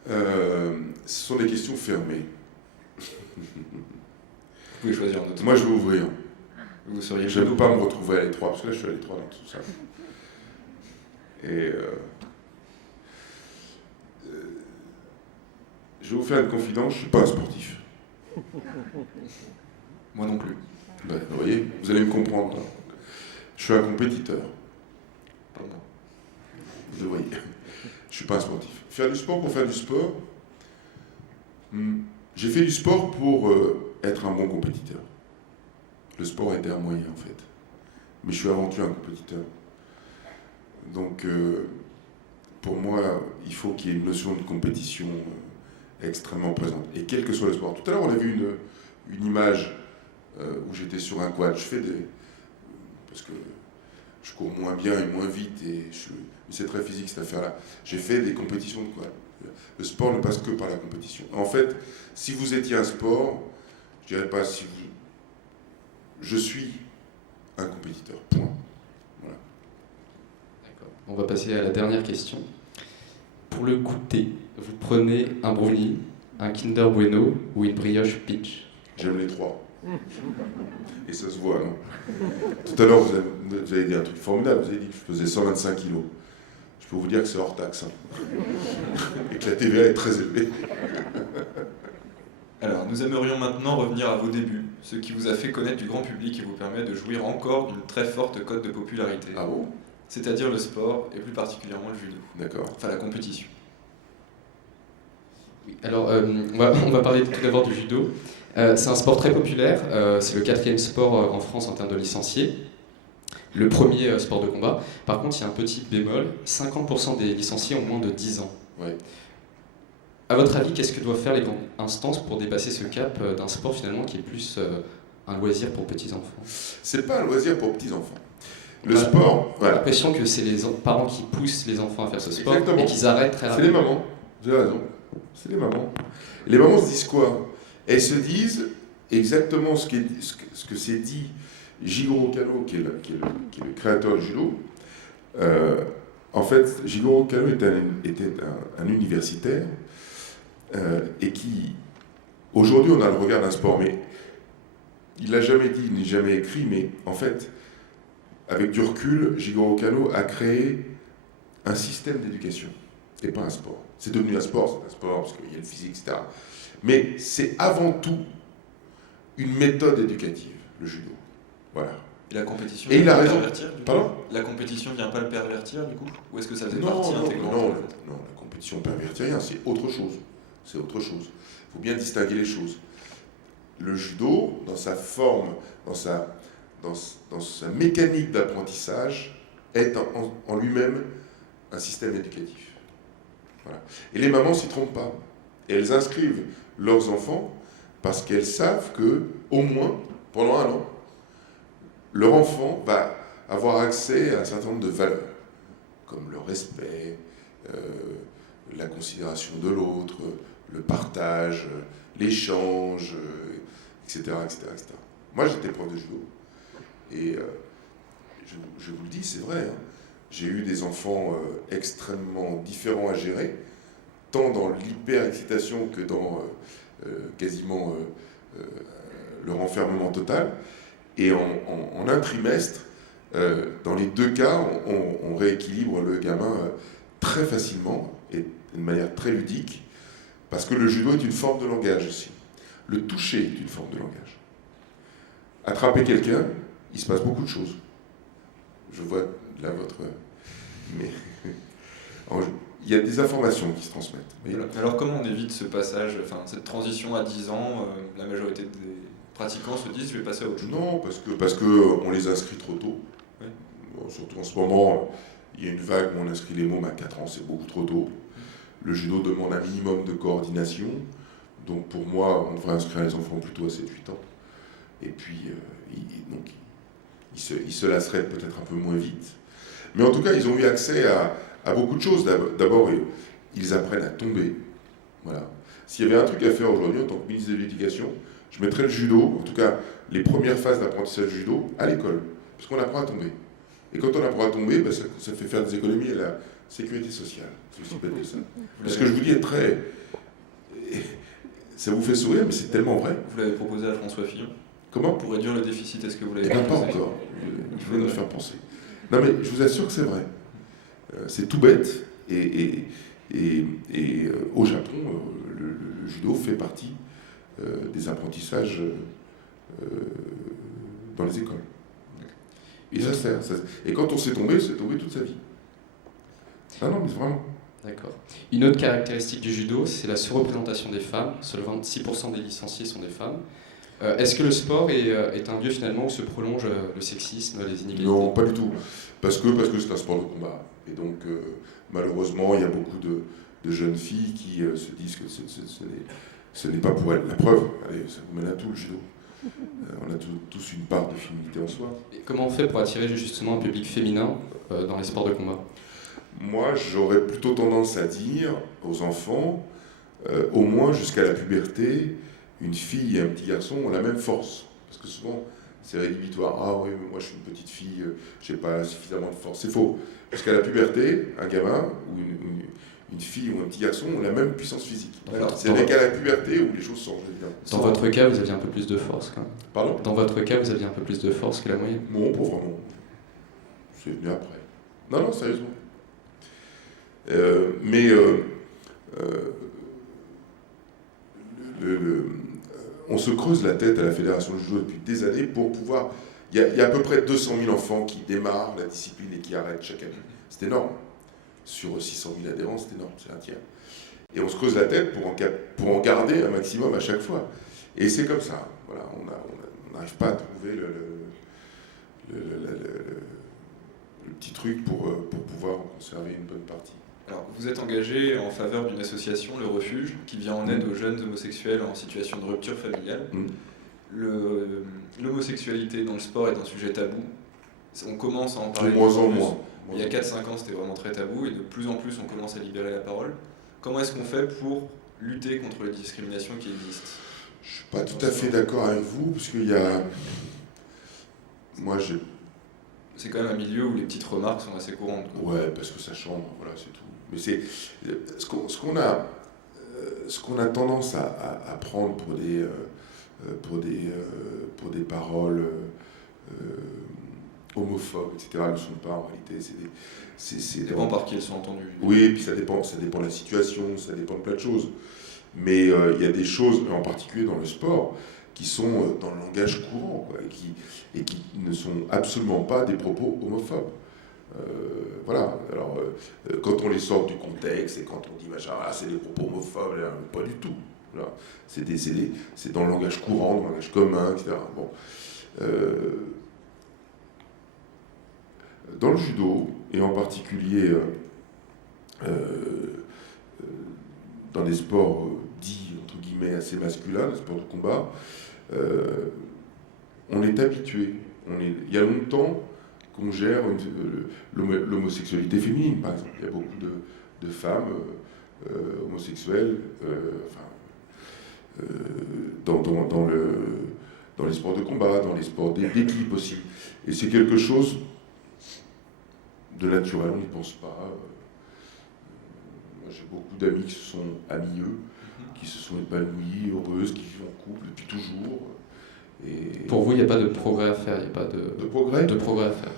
Ce sont des questions fermées. Vous pouvez choisir un autre. Moi, je vais ouvrir. Vous seriez Je n'aime judo. pas me retrouver à l'étroit, parce que là, je suis à l'étroit dans tout ça. Et je vais vous faire une confidence, je ne suis pas un sportif. Moi non plus. Ben, vous voyez, vous allez me comprendre. Là. Je suis un compétiteur. Pas moi. Vous voyez, je ne suis pas un sportif. Faire du sport pour faire du sport, j'ai fait du sport pour être un bon compétiteur. Le sport a été un moyen en fait. Mais je suis avant tout un compétiteur. Donc pour moi, il faut qu'il y ait une notion de compétition extrêmement présente. Et quel que soit le sport. Tout à l'heure, on a vu une image où j'étais sur un quad. Je fais des... Parce que je cours moins bien et moins vite, mais c'est très physique cette affaire-là. J'ai fait des compétitions de quad. Le sport ne passe que par la compétition. En fait, si vous étiez un sport, je dirais pas si vous... Je suis un compétiteur, point. Voilà. D'accord. On va passer à la dernière question. Pour le goûter, vous prenez un brownie, un Kinder Bueno ou une brioche peach? J'aime les trois. Et ça se voit, non? Tout à l'heure, vous avez dit un truc formidable. Vous avez dit que je pesais 125 kilos. Je peux vous dire que c'est hors taxe. Hein. Et que la TVA est très élevée. Alors, nous aimerions maintenant revenir à vos débuts, ce qui vous a fait connaître du grand public et vous permet de jouir encore d'une très forte cote de popularité. Ah bon? C'est-à-dire le sport, et plus particulièrement le judo. D'accord. Enfin, la compétition. Oui. Alors, on va parler tout d'abord du judo. C'est un sport très populaire. C'est le 4e sport en France en termes de licenciés. Le premier sport de combat. Par contre, il y a un petit bémol. 50% des licenciés ont moins de 10 ans. Ouais. À votre avis, qu'est-ce que doivent faire les instances pour dépasser ce cap d'un sport finalement qui est plus un loisir pour petits-enfants? C'est pas un loisir pour petits-enfants. Le Voilà. sport, J'ai voilà. l'impression que c'est les parents qui poussent les enfants à faire ce sport Exactement. et qu'ils arrêtent très C'est les rapidement. mamans. Vous avez raison. C'est les mamans. Et les mamans se disent quoi? Elles se disent exactement ce que s'est dit Jigoro Kano, qui est le créateur du judo. En fait, Jigoro Kano était un universitaire et qui, aujourd'hui, on a le regard d'un sport, mais il l'a jamais dit, ni jamais écrit, mais en fait, avec du recul, Jigoro Kano a créé un système d'éducation et pas un sport. C'est devenu un sport, c'est un sport parce qu'il y a le physique, etc. Mais c'est avant tout une méthode éducative, le judo. Voilà. Et la compétition Et il vient a pas le raison. pervertir, du coup Pardon? La compétition vient pas le pervertir, du coup? Ou est-ce que ça faisait Non, partie non, intégrante non, la compétition ne pervertit rien, c'est autre chose. C'est autre chose. Il faut bien distinguer les choses. Le judo, dans sa forme, dans sa mécanique d'apprentissage, est en lui-même un système éducatif. Voilà. Et les mamans ne s'y trompent pas. Et elles inscrivent leurs enfants parce qu'elles savent que, au moins, pendant un an, leur enfant va avoir accès à un certain nombre de valeurs, comme le respect, la considération de l'autre, le partage, l'échange, etc., etc., etc. Moi, j'étais prof de judo. Et je vous le dis, c'est vrai, hein, j'ai eu des enfants extrêmement différents à gérer, tant dans l'hyper-excitation que dans quasiment le renfermement total. Et en un trimestre, dans les deux cas, on rééquilibre le gamin très facilement et de manière très ludique, parce que le judo est une forme de langage aussi. Le toucher est une forme de langage. Attraper quelqu'un, il se passe beaucoup de choses. Je vois là votre... Mais il y a des informations qui se transmettent. Vous voyez. Alors comment on évite ce passage, cette transition à 10 ans, la majorité des pratiquants se disent je vais passer à autre chose? Non, parce que on les inscrit trop tôt. Oui. Bon, surtout en ce moment, il y a une vague où on inscrit les mômes à 4 ans, c'est beaucoup trop tôt. Le judo demande un minimum de coordination, donc pour moi, on devrait inscrire les enfants plutôt à 7-8 ans. Et puis, ils se lasseraient peut-être un peu moins vite. Mais en tout cas, ils ont eu accès à beaucoup de choses. D'abord, ils apprennent à tomber. Voilà. S'il y avait un truc à faire aujourd'hui en tant que ministre de l'Éducation, je mettrais le judo, en tout cas les premières phases d'apprentissage du judo, à l'école. Parce qu'on apprend à tomber. Et quand on apprend à tomber, ça fait faire des économies à la sécurité sociale. C'est aussi bête que ça. Parce que je vous dis est très... Ça vous fait sourire, mais c'est tellement vrai. Vous l'avez proposé à François Fillon? Comment? Pour réduire le déficit, est-ce que vous l'avez Eh bien, pas proposé? encore. Il faut me faire penser. Non, mais je vous assure que c'est vrai. C'est tout bête. Et au Japon, le judo fait partie des apprentissages dans les écoles. Et ça sert. Et quand on sait tomber, c'est tomber toute sa vie. Ah non, mais vraiment. D'accord. Une autre caractéristique du judo, c'est la surreprésentation des femmes. Seulement 26% des licenciés sont des femmes. Est-ce que le sport est un lieu finalement où se prolonge le sexisme, les inégalités? Non, pas du tout. Parce que c'est un sport de combat. Et donc, malheureusement, il y a beaucoup de jeunes filles qui se disent que ce n'est pas pour elles. La preuve, allez, ça vous mène à tout, le judo. On a tous une part de féminité en soi. Et comment on fait pour attirer justement un public féminin dans les sports de combat? Moi, j'aurais plutôt tendance à dire aux enfants, au moins jusqu'à la puberté, une fille et un petit garçon ont la même force. Parce que souvent, c'est rédhibitoire. Ah oui, mais moi je suis une petite fille, je n'ai pas suffisamment de force. C'est faux. Jusqu'à la puberté, un gamin ou une fille ou un petit garçon ont la même puissance physique. C'est avec à la puberté où les choses changent. Dans votre cas, vous aviez un peu plus de force quand même. Pardon? Dans votre cas, vous aviez un peu plus de force que la moyenne? Non, pas vraiment. C'est venu après. Non, sérieusement. On se creuse la tête à la Fédération de judo depuis des années pour pouvoir... Il y a à peu près 200 000 enfants qui démarrent la discipline et qui arrêtent chaque année. C'est énorme. Sur 600 000 adhérents, c'est énorme, c'est un tiers. Et on se creuse la tête pour en garder un maximum à chaque fois. Et c'est comme ça. Voilà, on n'arrive pas à trouver le petit truc pour pouvoir en conserver une bonne partie. Alors, vous êtes engagé en faveur d'une association, le Refuge, qui vient en aide aux jeunes homosexuels en situation de rupture familiale. L'homosexualité dans le sport est un sujet tabou. On commence à en parler de moins en moins. Il y a 4-5 ans, c'était vraiment très tabou, et de plus en plus, on commence à libérer la parole. Comment est-ce qu'on fait pour lutter contre les discriminations qui existent? Je ne suis pas tout à fait d'accord avec vous, parce qu'il y a... C'est quand même un milieu où les petites remarques sont assez courantes. Ouais, parce que ça chambre, voilà, c'est tout. Mais c'est ce qu'on a tendance à prendre pour des paroles homophobes, etc. ne sont pas en réalité. Ça dépend par qui elles sont entendues. Oui, et puis ça dépend de la situation, ça dépend de plein de choses. Mais il y a des choses, en particulier dans le sport, qui sont dans le langage courant, quoi, et qui ne sont absolument pas des propos homophobes. Voilà, alors quand on les sort du contexte et quand on dit machin, c'est des propos homophobes, pas du tout. Voilà. C'est dans le langage courant, dans le langage commun, etc. Bon. Dans le judo, et en particulier dans les sports dits entre guillemets assez masculins, les sports de combat, on est habitué. Il y a longtemps qu'on gère l'homosexualité féminine, par exemple. Il y a beaucoup de femmes homosexuelles dans les sports de combat, dans les sports d'équipe aussi. Et c'est quelque chose de naturel, on n'y pense pas. Moi, j'ai beaucoup d'amis qui se sont amis eux, qui se sont épanouis, heureuses, qui vivent en couple depuis toujours. Et pour vous, il n'y a pas de progrès à faire, il n'y a pas de progrès à faire.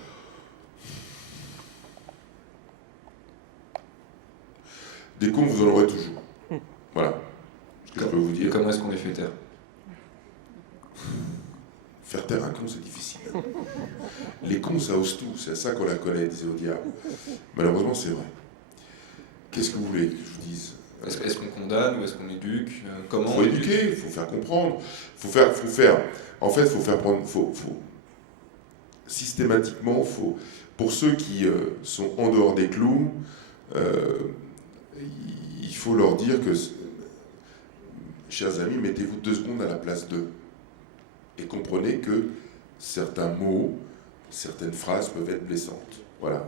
Des cons, vous en aurez toujours. Voilà ce que je peux vous dire. Comment est-ce qu'on les fait taire? Faire taire un con, c'est difficile. Les cons, ça ose tout. C'est à ça qu'on la connaît, disait au diable. Malheureusement, c'est vrai. Qu'est-ce que vous voulez que je vous dise? Est-ce qu'on condamne ou est-ce qu'on éduque? Comment Il faut on éduque? éduquer, il faut faire comprendre, en fait, il faut faire prendre, systématiquement, pour ceux qui sont en dehors des clous, il faut leur dire que, chers amis, mettez-vous 2 secondes à la place d'eux et comprenez que certains mots, certaines phrases peuvent être blessantes. Voilà.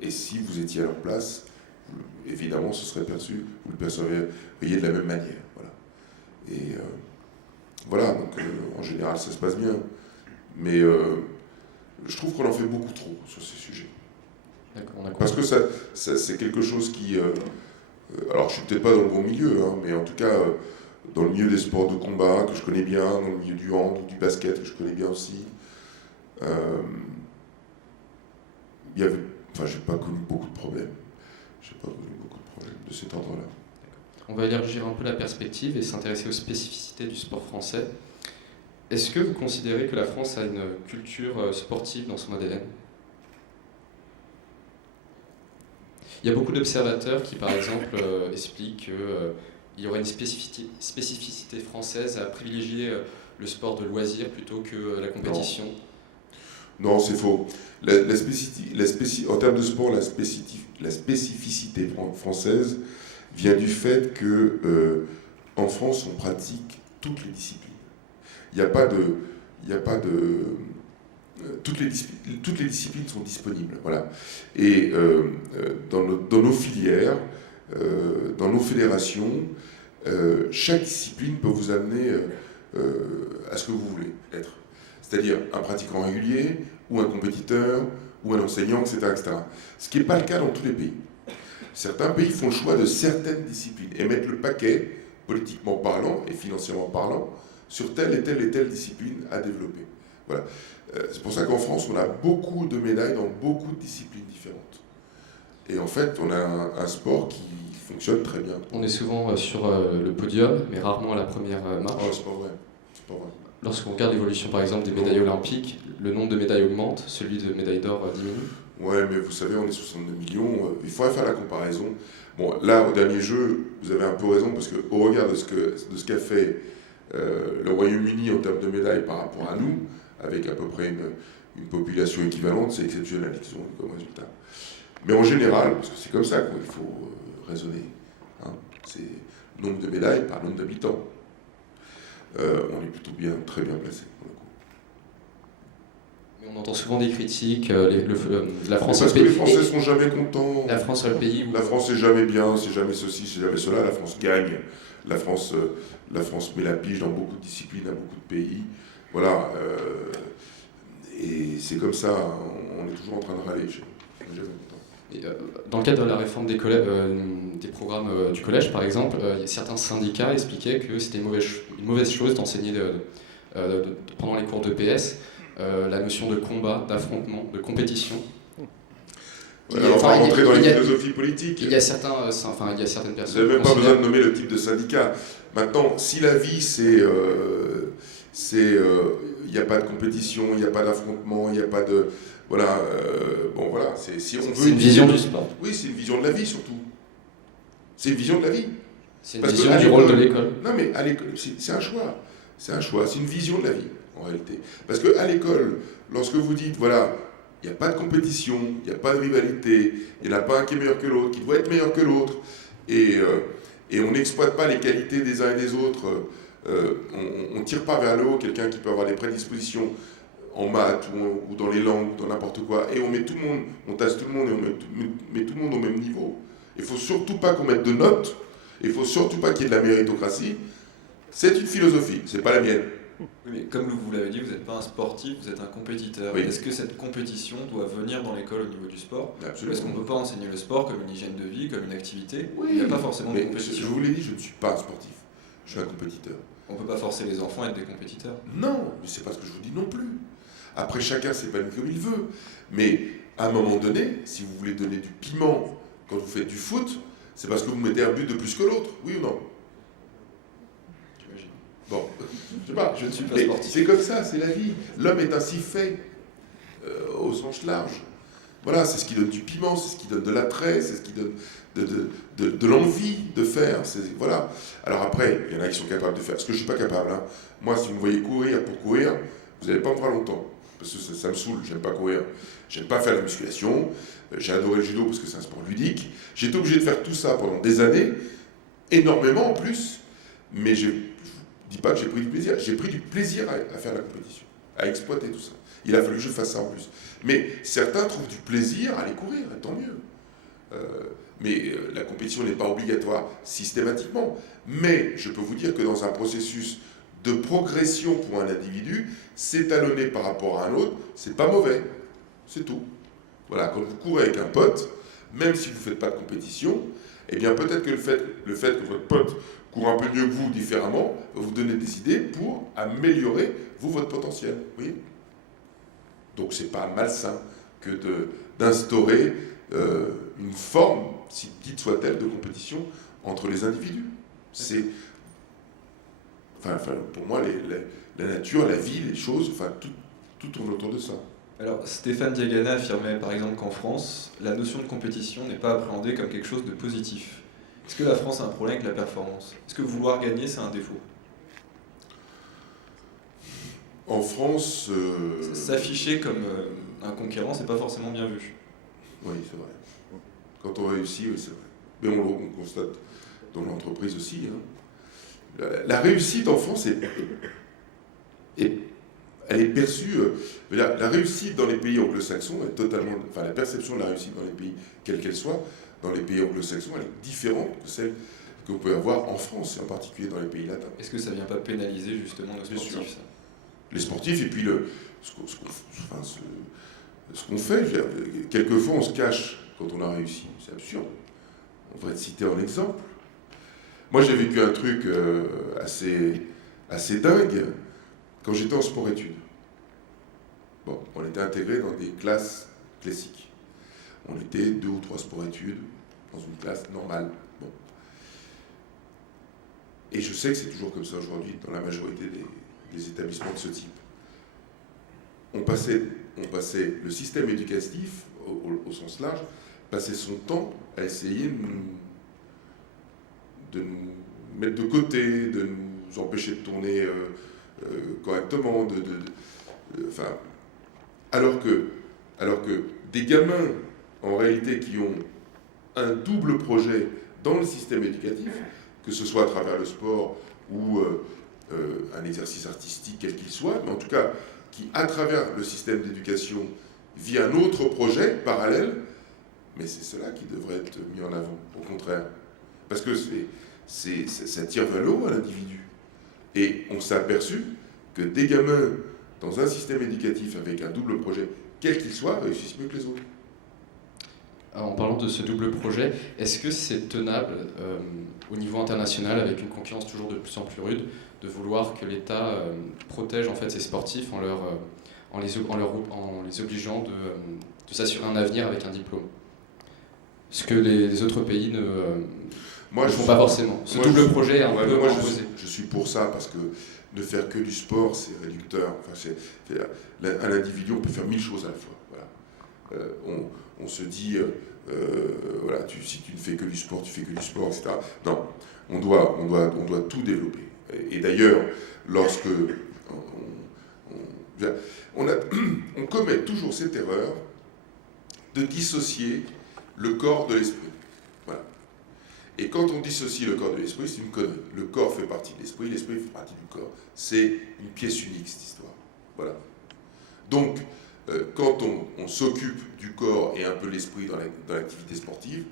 Et si vous étiez à leur place, évidemment, ce serait perçu, vous le percevriez de la même manière. Voilà. Et voilà, donc en général, ça se passe bien. Mais je trouve qu'on en fait beaucoup trop sur ces sujets. D'accord, Parce que ça, c'est quelque chose qui... alors, je suis peut-être pas dans le bon milieu, hein, mais en tout cas, dans le milieu des sports de combat, que je connais bien, dans le milieu du hand ou du basket, que je connais bien aussi, il y avait... Enfin, j'ai pas connu beaucoup de problèmes. J'ai pas connu beaucoup de problèmes de cet ordre-là. On va élargir un peu la perspective et s'intéresser aux spécificités du sport français. Est-ce que vous considérez que la France a une culture sportive dans son ADN? Il y a beaucoup d'observateurs qui, par exemple, expliquent qu'il y aurait une spécificité française à privilégier le sport de loisir plutôt que la compétition. Non, c'est faux. En termes de sport, la spécificité française vient du fait que en France, on pratique toutes les disciplines. Il n'y a pas de toutes les disciplines sont disponibles. Voilà. Et dans nos filières, dans nos fédérations, chaque discipline peut vous amener à ce que vous voulez être. C'est-à-dire un pratiquant régulier, ou un compétiteur, ou un enseignant, etc. etc. Ce qui n'est pas le cas dans tous les pays. Certains pays font le choix de certaines disciplines et mettent le paquet, politiquement parlant et financièrement parlant, sur telle et telle et telle discipline à développer. Voilà. C'est pour ça qu'en France, on a beaucoup de médailles dans beaucoup de disciplines différentes. Et en fait, on a un sport qui fonctionne très bien. On est souvent sur le podium, mais rarement à la première marche. Oh, c'est pas vrai. C'est pas vrai. Lorsqu'on regarde l'évolution, par exemple, des médailles olympiques, le nombre de médailles augmente, celui de médailles d'or diminue. Ouais, mais vous savez, on est 62 millions, il faudrait faire la comparaison. Bon, là, au dernier jeu, vous avez un peu raison, parce qu'au regard de ce qu'a fait le Royaume-Uni en termes de médailles par rapport à nous, avec à peu près une population équivalente, c'est exceptionnel ce qu'ils ont comme résultat. Mais en général, parce que c'est comme ça qu'il faut raisonner, hein, c'est nombre de médailles par nombre d'habitants. On est plutôt très bien placé pour le coup. Mais on entend souvent des critiques, la France parce que les Français sont jamais contents. La France est le pays où... La France est jamais bien, c'est jamais ceci, c'est jamais cela. La France gagne. La France met la pige dans beaucoup de disciplines, à beaucoup de pays. Voilà. Et c'est comme ça, on est toujours en train de râler. On est jamais content. Et, dans le cadre de la réforme des programmes du collège, par exemple, certains syndicats expliquaient que c'était une mauvaise chose d'enseigner pendant les cours de PS la notion de combat, d'affrontement, de compétition. Ouais, on va rentrer dans les philosophies politiques. Il y a certaines personnes... Vous n'avez même pas besoin de nommer le type de syndicat. Maintenant, si la vie, il n'y a pas de compétition, il n'y a pas d'affrontement, il n'y a pas de... Voilà, bon voilà, si on veut... C'est une vision du sport. Oui, c'est une vision de la vie surtout. C'est une vision de la vie. C'est une vision du rôle de l'école. Non mais à l'école, c'est un choix. C'est un choix, c'est une vision de la vie en réalité. Parce qu'à l'école, lorsque vous dites, voilà, il n'y a pas de compétition, il n'y a pas de rivalité, il n'y en a pas un qui est meilleur que l'autre, qui doit être meilleur que l'autre, et on n'exploite pas les qualités des uns et des autres, on ne tire pas vers le haut quelqu'un qui peut avoir des prédispositions en maths ou dans les langues, ou dans n'importe quoi, et on met tout le monde, on tasse tout le monde et on met tout le monde au même niveau. Il ne faut surtout pas qu'on mette de notes, il ne faut surtout pas qu'il y ait de la méritocratie. C'est une philosophie, c'est pas la mienne. Oui, mais comme vous l'avez dit, vous n'êtes pas un sportif, vous êtes un compétiteur. Oui. Est-ce que cette compétition doit venir dans l'école au niveau du sport? Absolument. Est-ce qu'on ne peut pas enseigner le sport comme une hygiène de vie, comme une activité? Oui. Il n'y a pas forcément de compétition. Je vous l'ai dit, je ne suis pas un sportif, je suis un compétiteur. On ne peut pas forcer les enfants à être des compétiteurs. Non, mais c'est pas ce que je vous dis non plus. Après, chacun s'épanouit comme il veut. Mais à un moment donné, si vous voulez donner du piment quand vous faites du foot, c'est parce que vous mettez un but de plus que l'autre, oui ou non? J'imagine. Bon, je sais pas. Je ne suis pas Mais sportif. c'est comme ça, c'est la vie. L'homme est ainsi fait, au sens large. Voilà, c'est ce qui donne du piment, c'est ce qui donne de l'attrait, c'est ce qui donne de l'envie de faire. Voilà. Alors après, il y en a qui sont capables de faire ce que je ne suis pas capable. Hein. Moi, si vous me voyez courir pour courir, vous n'allez pas me voir longtemps. Parce que ça me saoule, j'aime pas courir. J'aime pas faire la musculation. J'ai adoré le judo parce que c'est un sport ludique. J'ai été obligé de faire tout ça pendant des années, énormément en plus. Mais je ne dis pas que j'ai pris du plaisir. J'ai pris du plaisir à faire la compétition, à exploiter tout ça. Il a fallu que je fasse ça en plus. Mais certains trouvent du plaisir à aller courir, et tant mieux. Mais la compétition n'est pas obligatoire systématiquement. Mais je peux vous dire que dans un processus de progression pour un individu, s'étalonner par rapport à un autre, c'est pas mauvais. C'est tout. Voilà, quand vous courez avec un pote, même si vous ne faites pas de compétition, eh bien peut-être que le fait que votre pote court un peu mieux que vous, différemment, va vous donner des idées pour améliorer, votre potentiel. Vous voyez ? Donc c'est pas malsain que d'instaurer une forme, si petite soit-elle, de compétition entre les individus. C'est, pour moi, la nature, la vie, les choses, tout tourne autour de ça. Alors, Stéphane Diagana affirmait par exemple qu'en France, la notion de compétition n'est pas appréhendée comme quelque chose de positif. Est-ce que la France a un problème avec la performance ? Est-ce que vouloir gagner, c'est un défaut ? En France... S'afficher comme un conquérant, c'est pas forcément bien vu. Oui, c'est vrai. Quand on réussit, oui, c'est vrai. Mais on le constate dans l'entreprise aussi. Hein. La réussite en France, elle est perçue... la réussite dans les pays anglo-saxons est totalement... Enfin, la perception de la réussite dans les pays, quelle qu'elle soit, dans les pays anglo-saxons, elle est différente que celle que vous pouvez avoir en France, et en particulier dans les pays latins. Est-ce que ça vient pas pénaliser justement nos sportifs, ça ? Les sportifs, et puis ce qu'on fait, quelquefois on se cache quand on a réussi, c'est absurde. On devrait être cité en exemple. Moi j'ai vécu un truc assez dingue quand j'étais en sport-études. Bon, on était intégrés dans des classes classiques. On était 2 ou 3 sports-études dans une classe normale. Bon. Et je sais que c'est toujours comme ça aujourd'hui dans la majorité des établissements de ce type. On passait le système éducatif, au sens large, passait son temps à essayer de nous mettre de côté, de nous empêcher de tourner correctement, alors que des gamins, en réalité, qui ont un double projet dans le système éducatif, que ce soit à travers le sport ou un exercice artistique quel qu'il soit, mais en tout cas qui, à travers le système d'éducation, vit un autre projet parallèle, mais c'est cela qui devrait être mis en avant, au contraire. Parce que ça tire vers le haut à l'individu. Et on s'est aperçu que des gamins dans un système éducatif avec un double projet, quel qu'il soit, réussissent mieux que les autres. En parlant de ce double projet, est-ce que c'est tenable au niveau international, avec une concurrence toujours de plus en plus rude, de vouloir que l'État protège en fait ses sportifs en les obligeant de s'assurer un avenir avec un diplôme ? Ce que les autres pays ne font pas forcément. Ce double projet est un peu imposé. Je suis pour ça, parce que de faire que du sport, c'est réducteur. Un individu, on peut faire 1000 choses à la fois. Voilà. On se dit, si tu ne fais que du sport, tu fais que du sport, etc. Non, on doit tout développer. Et d'ailleurs, lorsque on commet toujours cette erreur de dissocier le corps de l'esprit. Voilà. Et quand on dissocie le corps de l'esprit, c'est une connerie. Le corps fait partie de l'esprit fait partie du corps. C'est une pièce unique, cette histoire. Voilà. Donc, quand on s'occupe du corps et un peu de l'esprit dans l'activité sportive,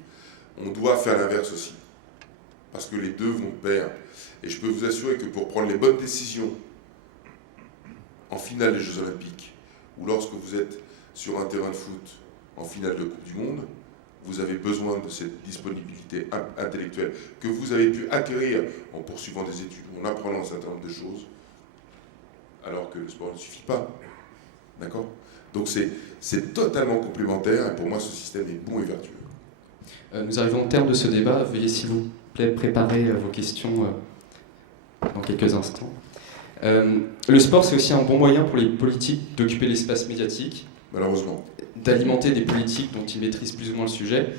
on doit faire l'inverse aussi. Parce que les deux vont de pair. Et je peux vous assurer que pour prendre les bonnes décisions en finale des Jeux Olympiques, ou lorsque vous êtes sur un terrain de foot en finale de Coupe du Monde, vous avez besoin de cette disponibilité intellectuelle que vous avez pu acquérir en poursuivant des études, en apprenant un certain nombre de choses, alors que le sport ne suffit pas. D'accord ? Donc c'est totalement complémentaire, et pour moi ce système est bon et vertueux. Nous arrivons au terme de ce débat. Veuillez s'il vous plaît préparer vos questions dans quelques instants. Le sport, c'est aussi un bon moyen pour les politiques d'occuper l'espace médiatique. malheureusement. D'alimenter des politiques dont ils maîtrisent plus ou moins le sujet.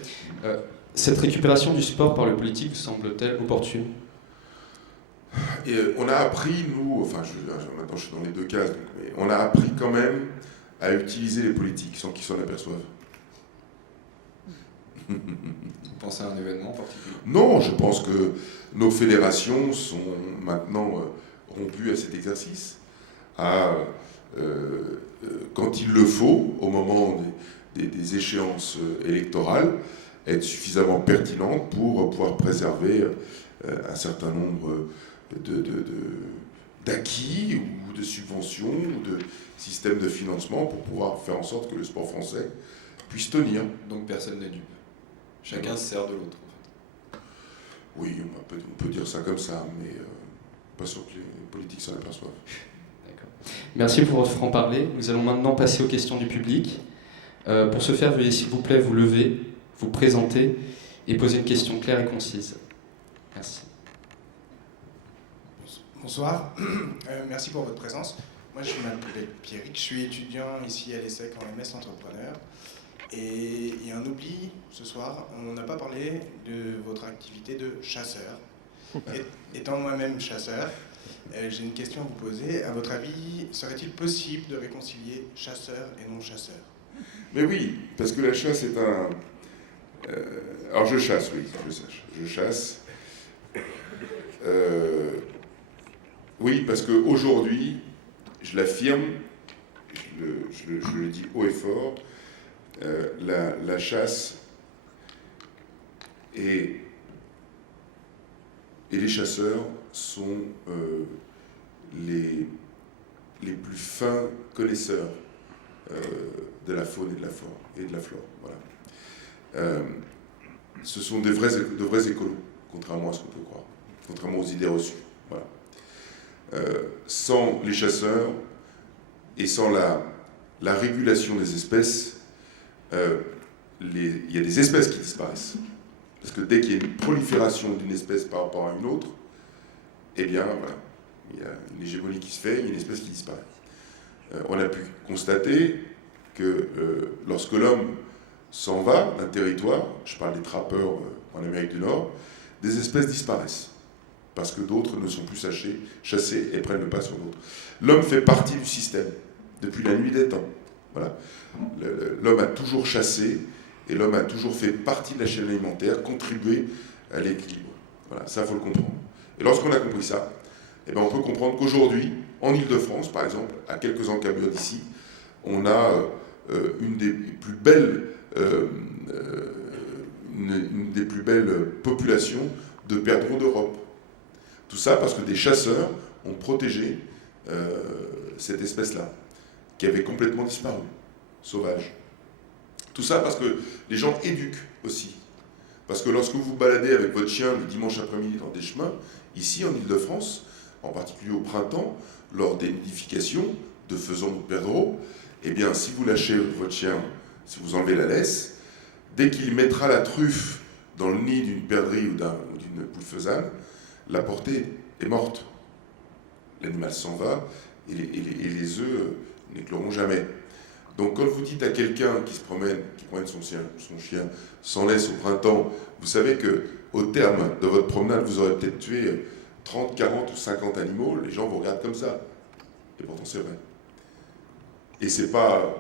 Cette récupération du sport par le politique vous semble-t-elle opportune ? Et on a appris, nous, enfin maintenant je suis dans les deux cases, donc, mais on a appris quand même à utiliser les politiques sans qu'ils s'en aperçoivent. Vous pensez à un événement en particulier? Non, je pense que nos fédérations sont maintenant rompues à cet exercice, quand il le faut, au moment des échéances électorales, être suffisamment pertinentes pour pouvoir préserver un certain nombre d'acquis ou de subventions ou de systèmes de financement pour pouvoir faire en sorte que le sport français puisse tenir. Donc personne n'est dupe. Chacun se sert de l'autre, en fait. Oui, on peut dire ça comme ça, mais pas sûr que les politiques s'en aperçoivent. D'accord. Merci pour votre franc-parler. Nous allons maintenant passer aux questions du public. Pour ce faire, veuillez s'il vous plaît vous lever, vous présenter et poser une question claire et concise. Merci. Bonsoir, merci pour votre présence. Moi je m'appelle Pierrick, je suis étudiant ici à l'ESSEC en MS Entrepreneur. Et il y a un oubli ce soir, on n'a pas parlé de votre activité de chasseur. Étant moi-même chasseur, j'ai une question à vous poser. À votre avis, serait-il possible de réconcilier chasseur et non chasseur? Mais oui, parce que la chasse est un... alors je chasse, oui, je chasse. Oui, parce qu'aujourd'hui, je l'affirme, je le dis haut et fort, la chasse et les chasseurs sont les plus fins connaisseurs de la faune et de la flore. Voilà. Ce sont de vrais écolos, contrairement à ce qu'on peut croire, contrairement aux idées reçues. Voilà. Sans les chasseurs et sans la régulation des espèces, il y a des espèces qui disparaissent. Parce que dès qu'il y a une prolifération d'une espèce par rapport à une autre, eh bien, voilà, il y a une hégémonie qui se fait, il y a une espèce qui disparaît. On a pu constater que lorsque l'homme s'en va d'un territoire, je parle des trappeurs en Amérique du Nord, des espèces disparaissent. Parce que d'autres ne sont plus chassés et prennent le pas sur d'autres. L'homme fait partie du système, depuis la nuit des temps. Voilà. L'homme a toujours chassé, et l'homme a toujours fait partie de la chaîne alimentaire, contribué à l'équilibre. Voilà, ça, il faut le comprendre. Et lorsqu'on a compris ça, eh ben, on peut comprendre qu'aujourd'hui, en Île-de-France, par exemple, à quelques encablures d'ici, on a une des plus belles populations de perdreaux d'Europe. Tout ça parce que des chasseurs ont protégé cette espèce-là, qui avait complètement disparu, sauvage. Tout ça parce que les gens éduquent aussi. Parce que lorsque vous vous baladez avec votre chien le dimanche après-midi dans des chemins, ici en Île-de-France, en particulier au printemps, lors des nidifications de faisans ou de perdreaux, eh bien, si vous lâchez votre chien, si vous enlevez la laisse, dès qu'il mettra la truffe dans le nid d'une perdrix ou d'une poule faisane, la portée est morte. L'animal s'en va et les œufs n'écloront jamais. Donc quand vous dites à quelqu'un qui promène son chien sans laisse au printemps, vous savez qu'au terme de votre promenade, vous aurez peut-être tué 30, 40 ou 50 animaux, les gens vous regardent comme ça. Et pourtant c'est vrai. Et c'est pas...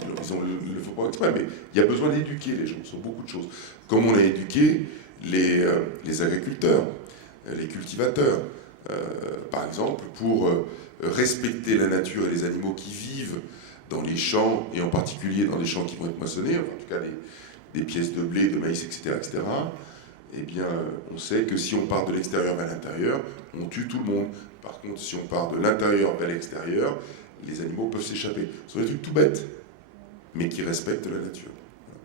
ils ne le font pas exprès, mais il y a besoin d'éduquer les gens sur beaucoup de choses. Comme on a éduqué les agriculteurs, les cultivateurs, par exemple, pour respecter la nature et les animaux qui vivent dans les champs, et en particulier dans les champs qui vont être moissonnés, en tout cas des pièces de blé, de maïs, etc., eh bien, on sait que si on part de l'extérieur vers l'intérieur, on tue tout le monde. Par contre, si on part de l'intérieur vers l'extérieur, les animaux peuvent s'échapper. Ce sont des trucs tout bêtes, mais qui respectent la nature.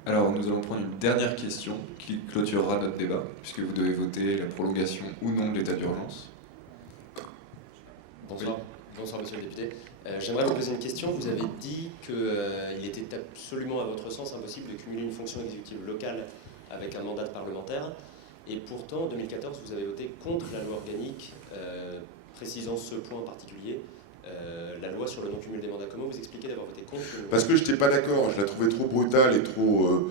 Alors, nous allons prendre une dernière question qui clôturera notre débat, puisque vous devez voter la prolongation ou non de l'état d'urgence. Bonsoir. Bonsoir, monsieur le député. J'aimerais vous poser une question. Vous avez dit qu'il était absolument, à votre sens, impossible de cumuler une fonction exécutive locale avec un mandat de parlementaire. Et pourtant, en 2014, vous avez voté contre la loi organique précisant ce point en particulier. la loi sur le non-cumul des mandats. Comment vous expliquez d'avoir voté contre Parce que je n'étais pas d'accord, je la trouvais trop brutale et trop...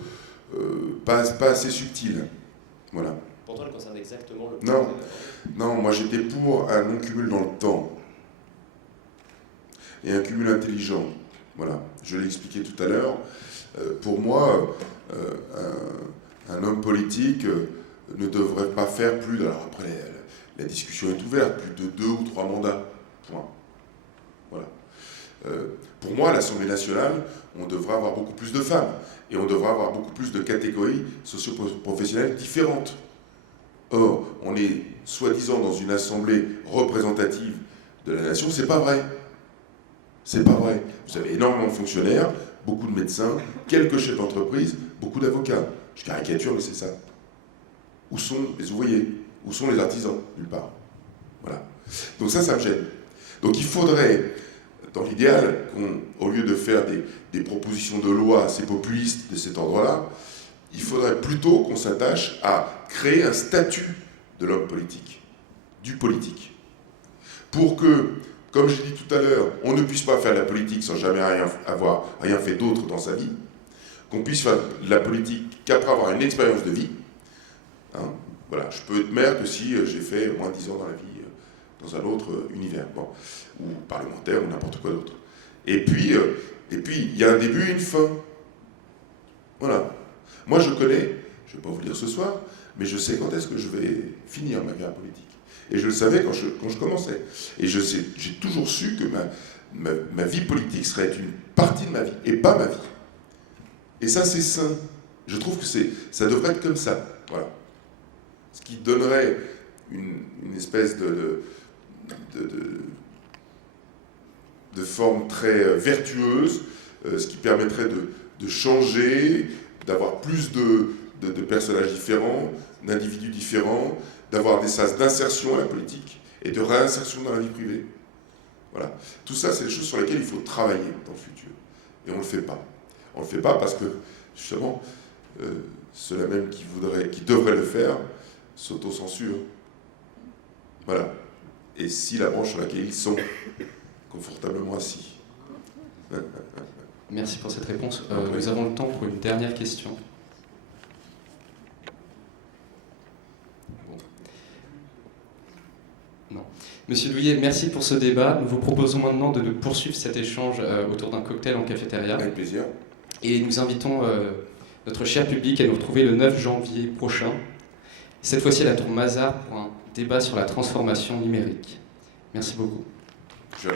pas assez subtile. Voilà. Pourtant, elle concerne exactement le... Non. Non, moi j'étais pour un non-cumul dans le temps. Et un cumul intelligent. Voilà, je l'ai expliqué tout à l'heure. Pour moi, un homme politique ne devrait pas faire plus... Alors après, la discussion est ouverte, plus de 2 ou 3 mandats. Point. Voilà. Pour moi, à l'Assemblée nationale, on devrait avoir beaucoup plus de femmes. Et on devrait avoir beaucoup plus de catégories socio-professionnelles différentes. Or, on est soi-disant dans une assemblée représentative de la nation, c'est pas vrai. C'est pas vrai. Vous avez énormément de fonctionnaires, beaucoup de médecins, quelques chefs d'entreprise, beaucoup d'avocats. Je caricature, mais c'est ça. Où sont les ouvriers? Où sont les artisans? Nulle part. Voilà. Donc ça me gêne. Donc il faudrait, dans l'idéal, au lieu de faire des propositions de loi assez populistes de cet ordre-là, il faudrait plutôt qu'on s'attache à créer un statut de l'homme politique, du politique, pour que, comme j'ai dit tout à l'heure, on ne puisse pas faire la politique sans jamais avoir rien fait d'autre dans sa vie, qu'on puisse faire la politique qu'après avoir une expérience de vie. Hein, voilà, je peux être maire que si j'ai fait moins de 10 ans dans la vie, dans un autre univers, bon, ou parlementaire, ou n'importe quoi d'autre. Et puis, il y a un début et une fin. Voilà. Moi, je connais, je ne vais pas vous le dire ce soir, mais je sais quand est-ce que je vais finir ma carrière politique. Et je le savais quand je commençais. Et j'ai toujours su que ma vie politique serait une partie de ma vie, et pas ma vie. Et ça, c'est sain. Je trouve que ça devrait être comme ça. Voilà. Ce qui donnerait une espèce de forme très vertueuse, ce qui permettrait de changer, d'avoir plus de personnages différents, d'individus différents, d'avoir des sas d'insertion à la politique et de réinsertion dans la vie privée. Voilà. Tout ça, c'est des choses sur lesquelles il faut travailler dans le futur. Et on ne le fait pas. On ne le fait pas parce que, justement, ceux-là même qui devraient le faire s'autocensurent. Voilà. Et si la branche sur laquelle ils sont confortablement assis. Merci pour cette réponse. Nous avons le temps pour une dernière question. Bon. Non. Monsieur Douillet, merci pour ce débat. Nous vous proposons maintenant de poursuivre cet échange autour d'un cocktail en cafétéria. Avec plaisir. Et nous invitons notre cher public à nous retrouver le 9 janvier prochain, cette fois-ci à la Tour Mazars pour un débat sur la transformation numérique. Merci beaucoup. Je vais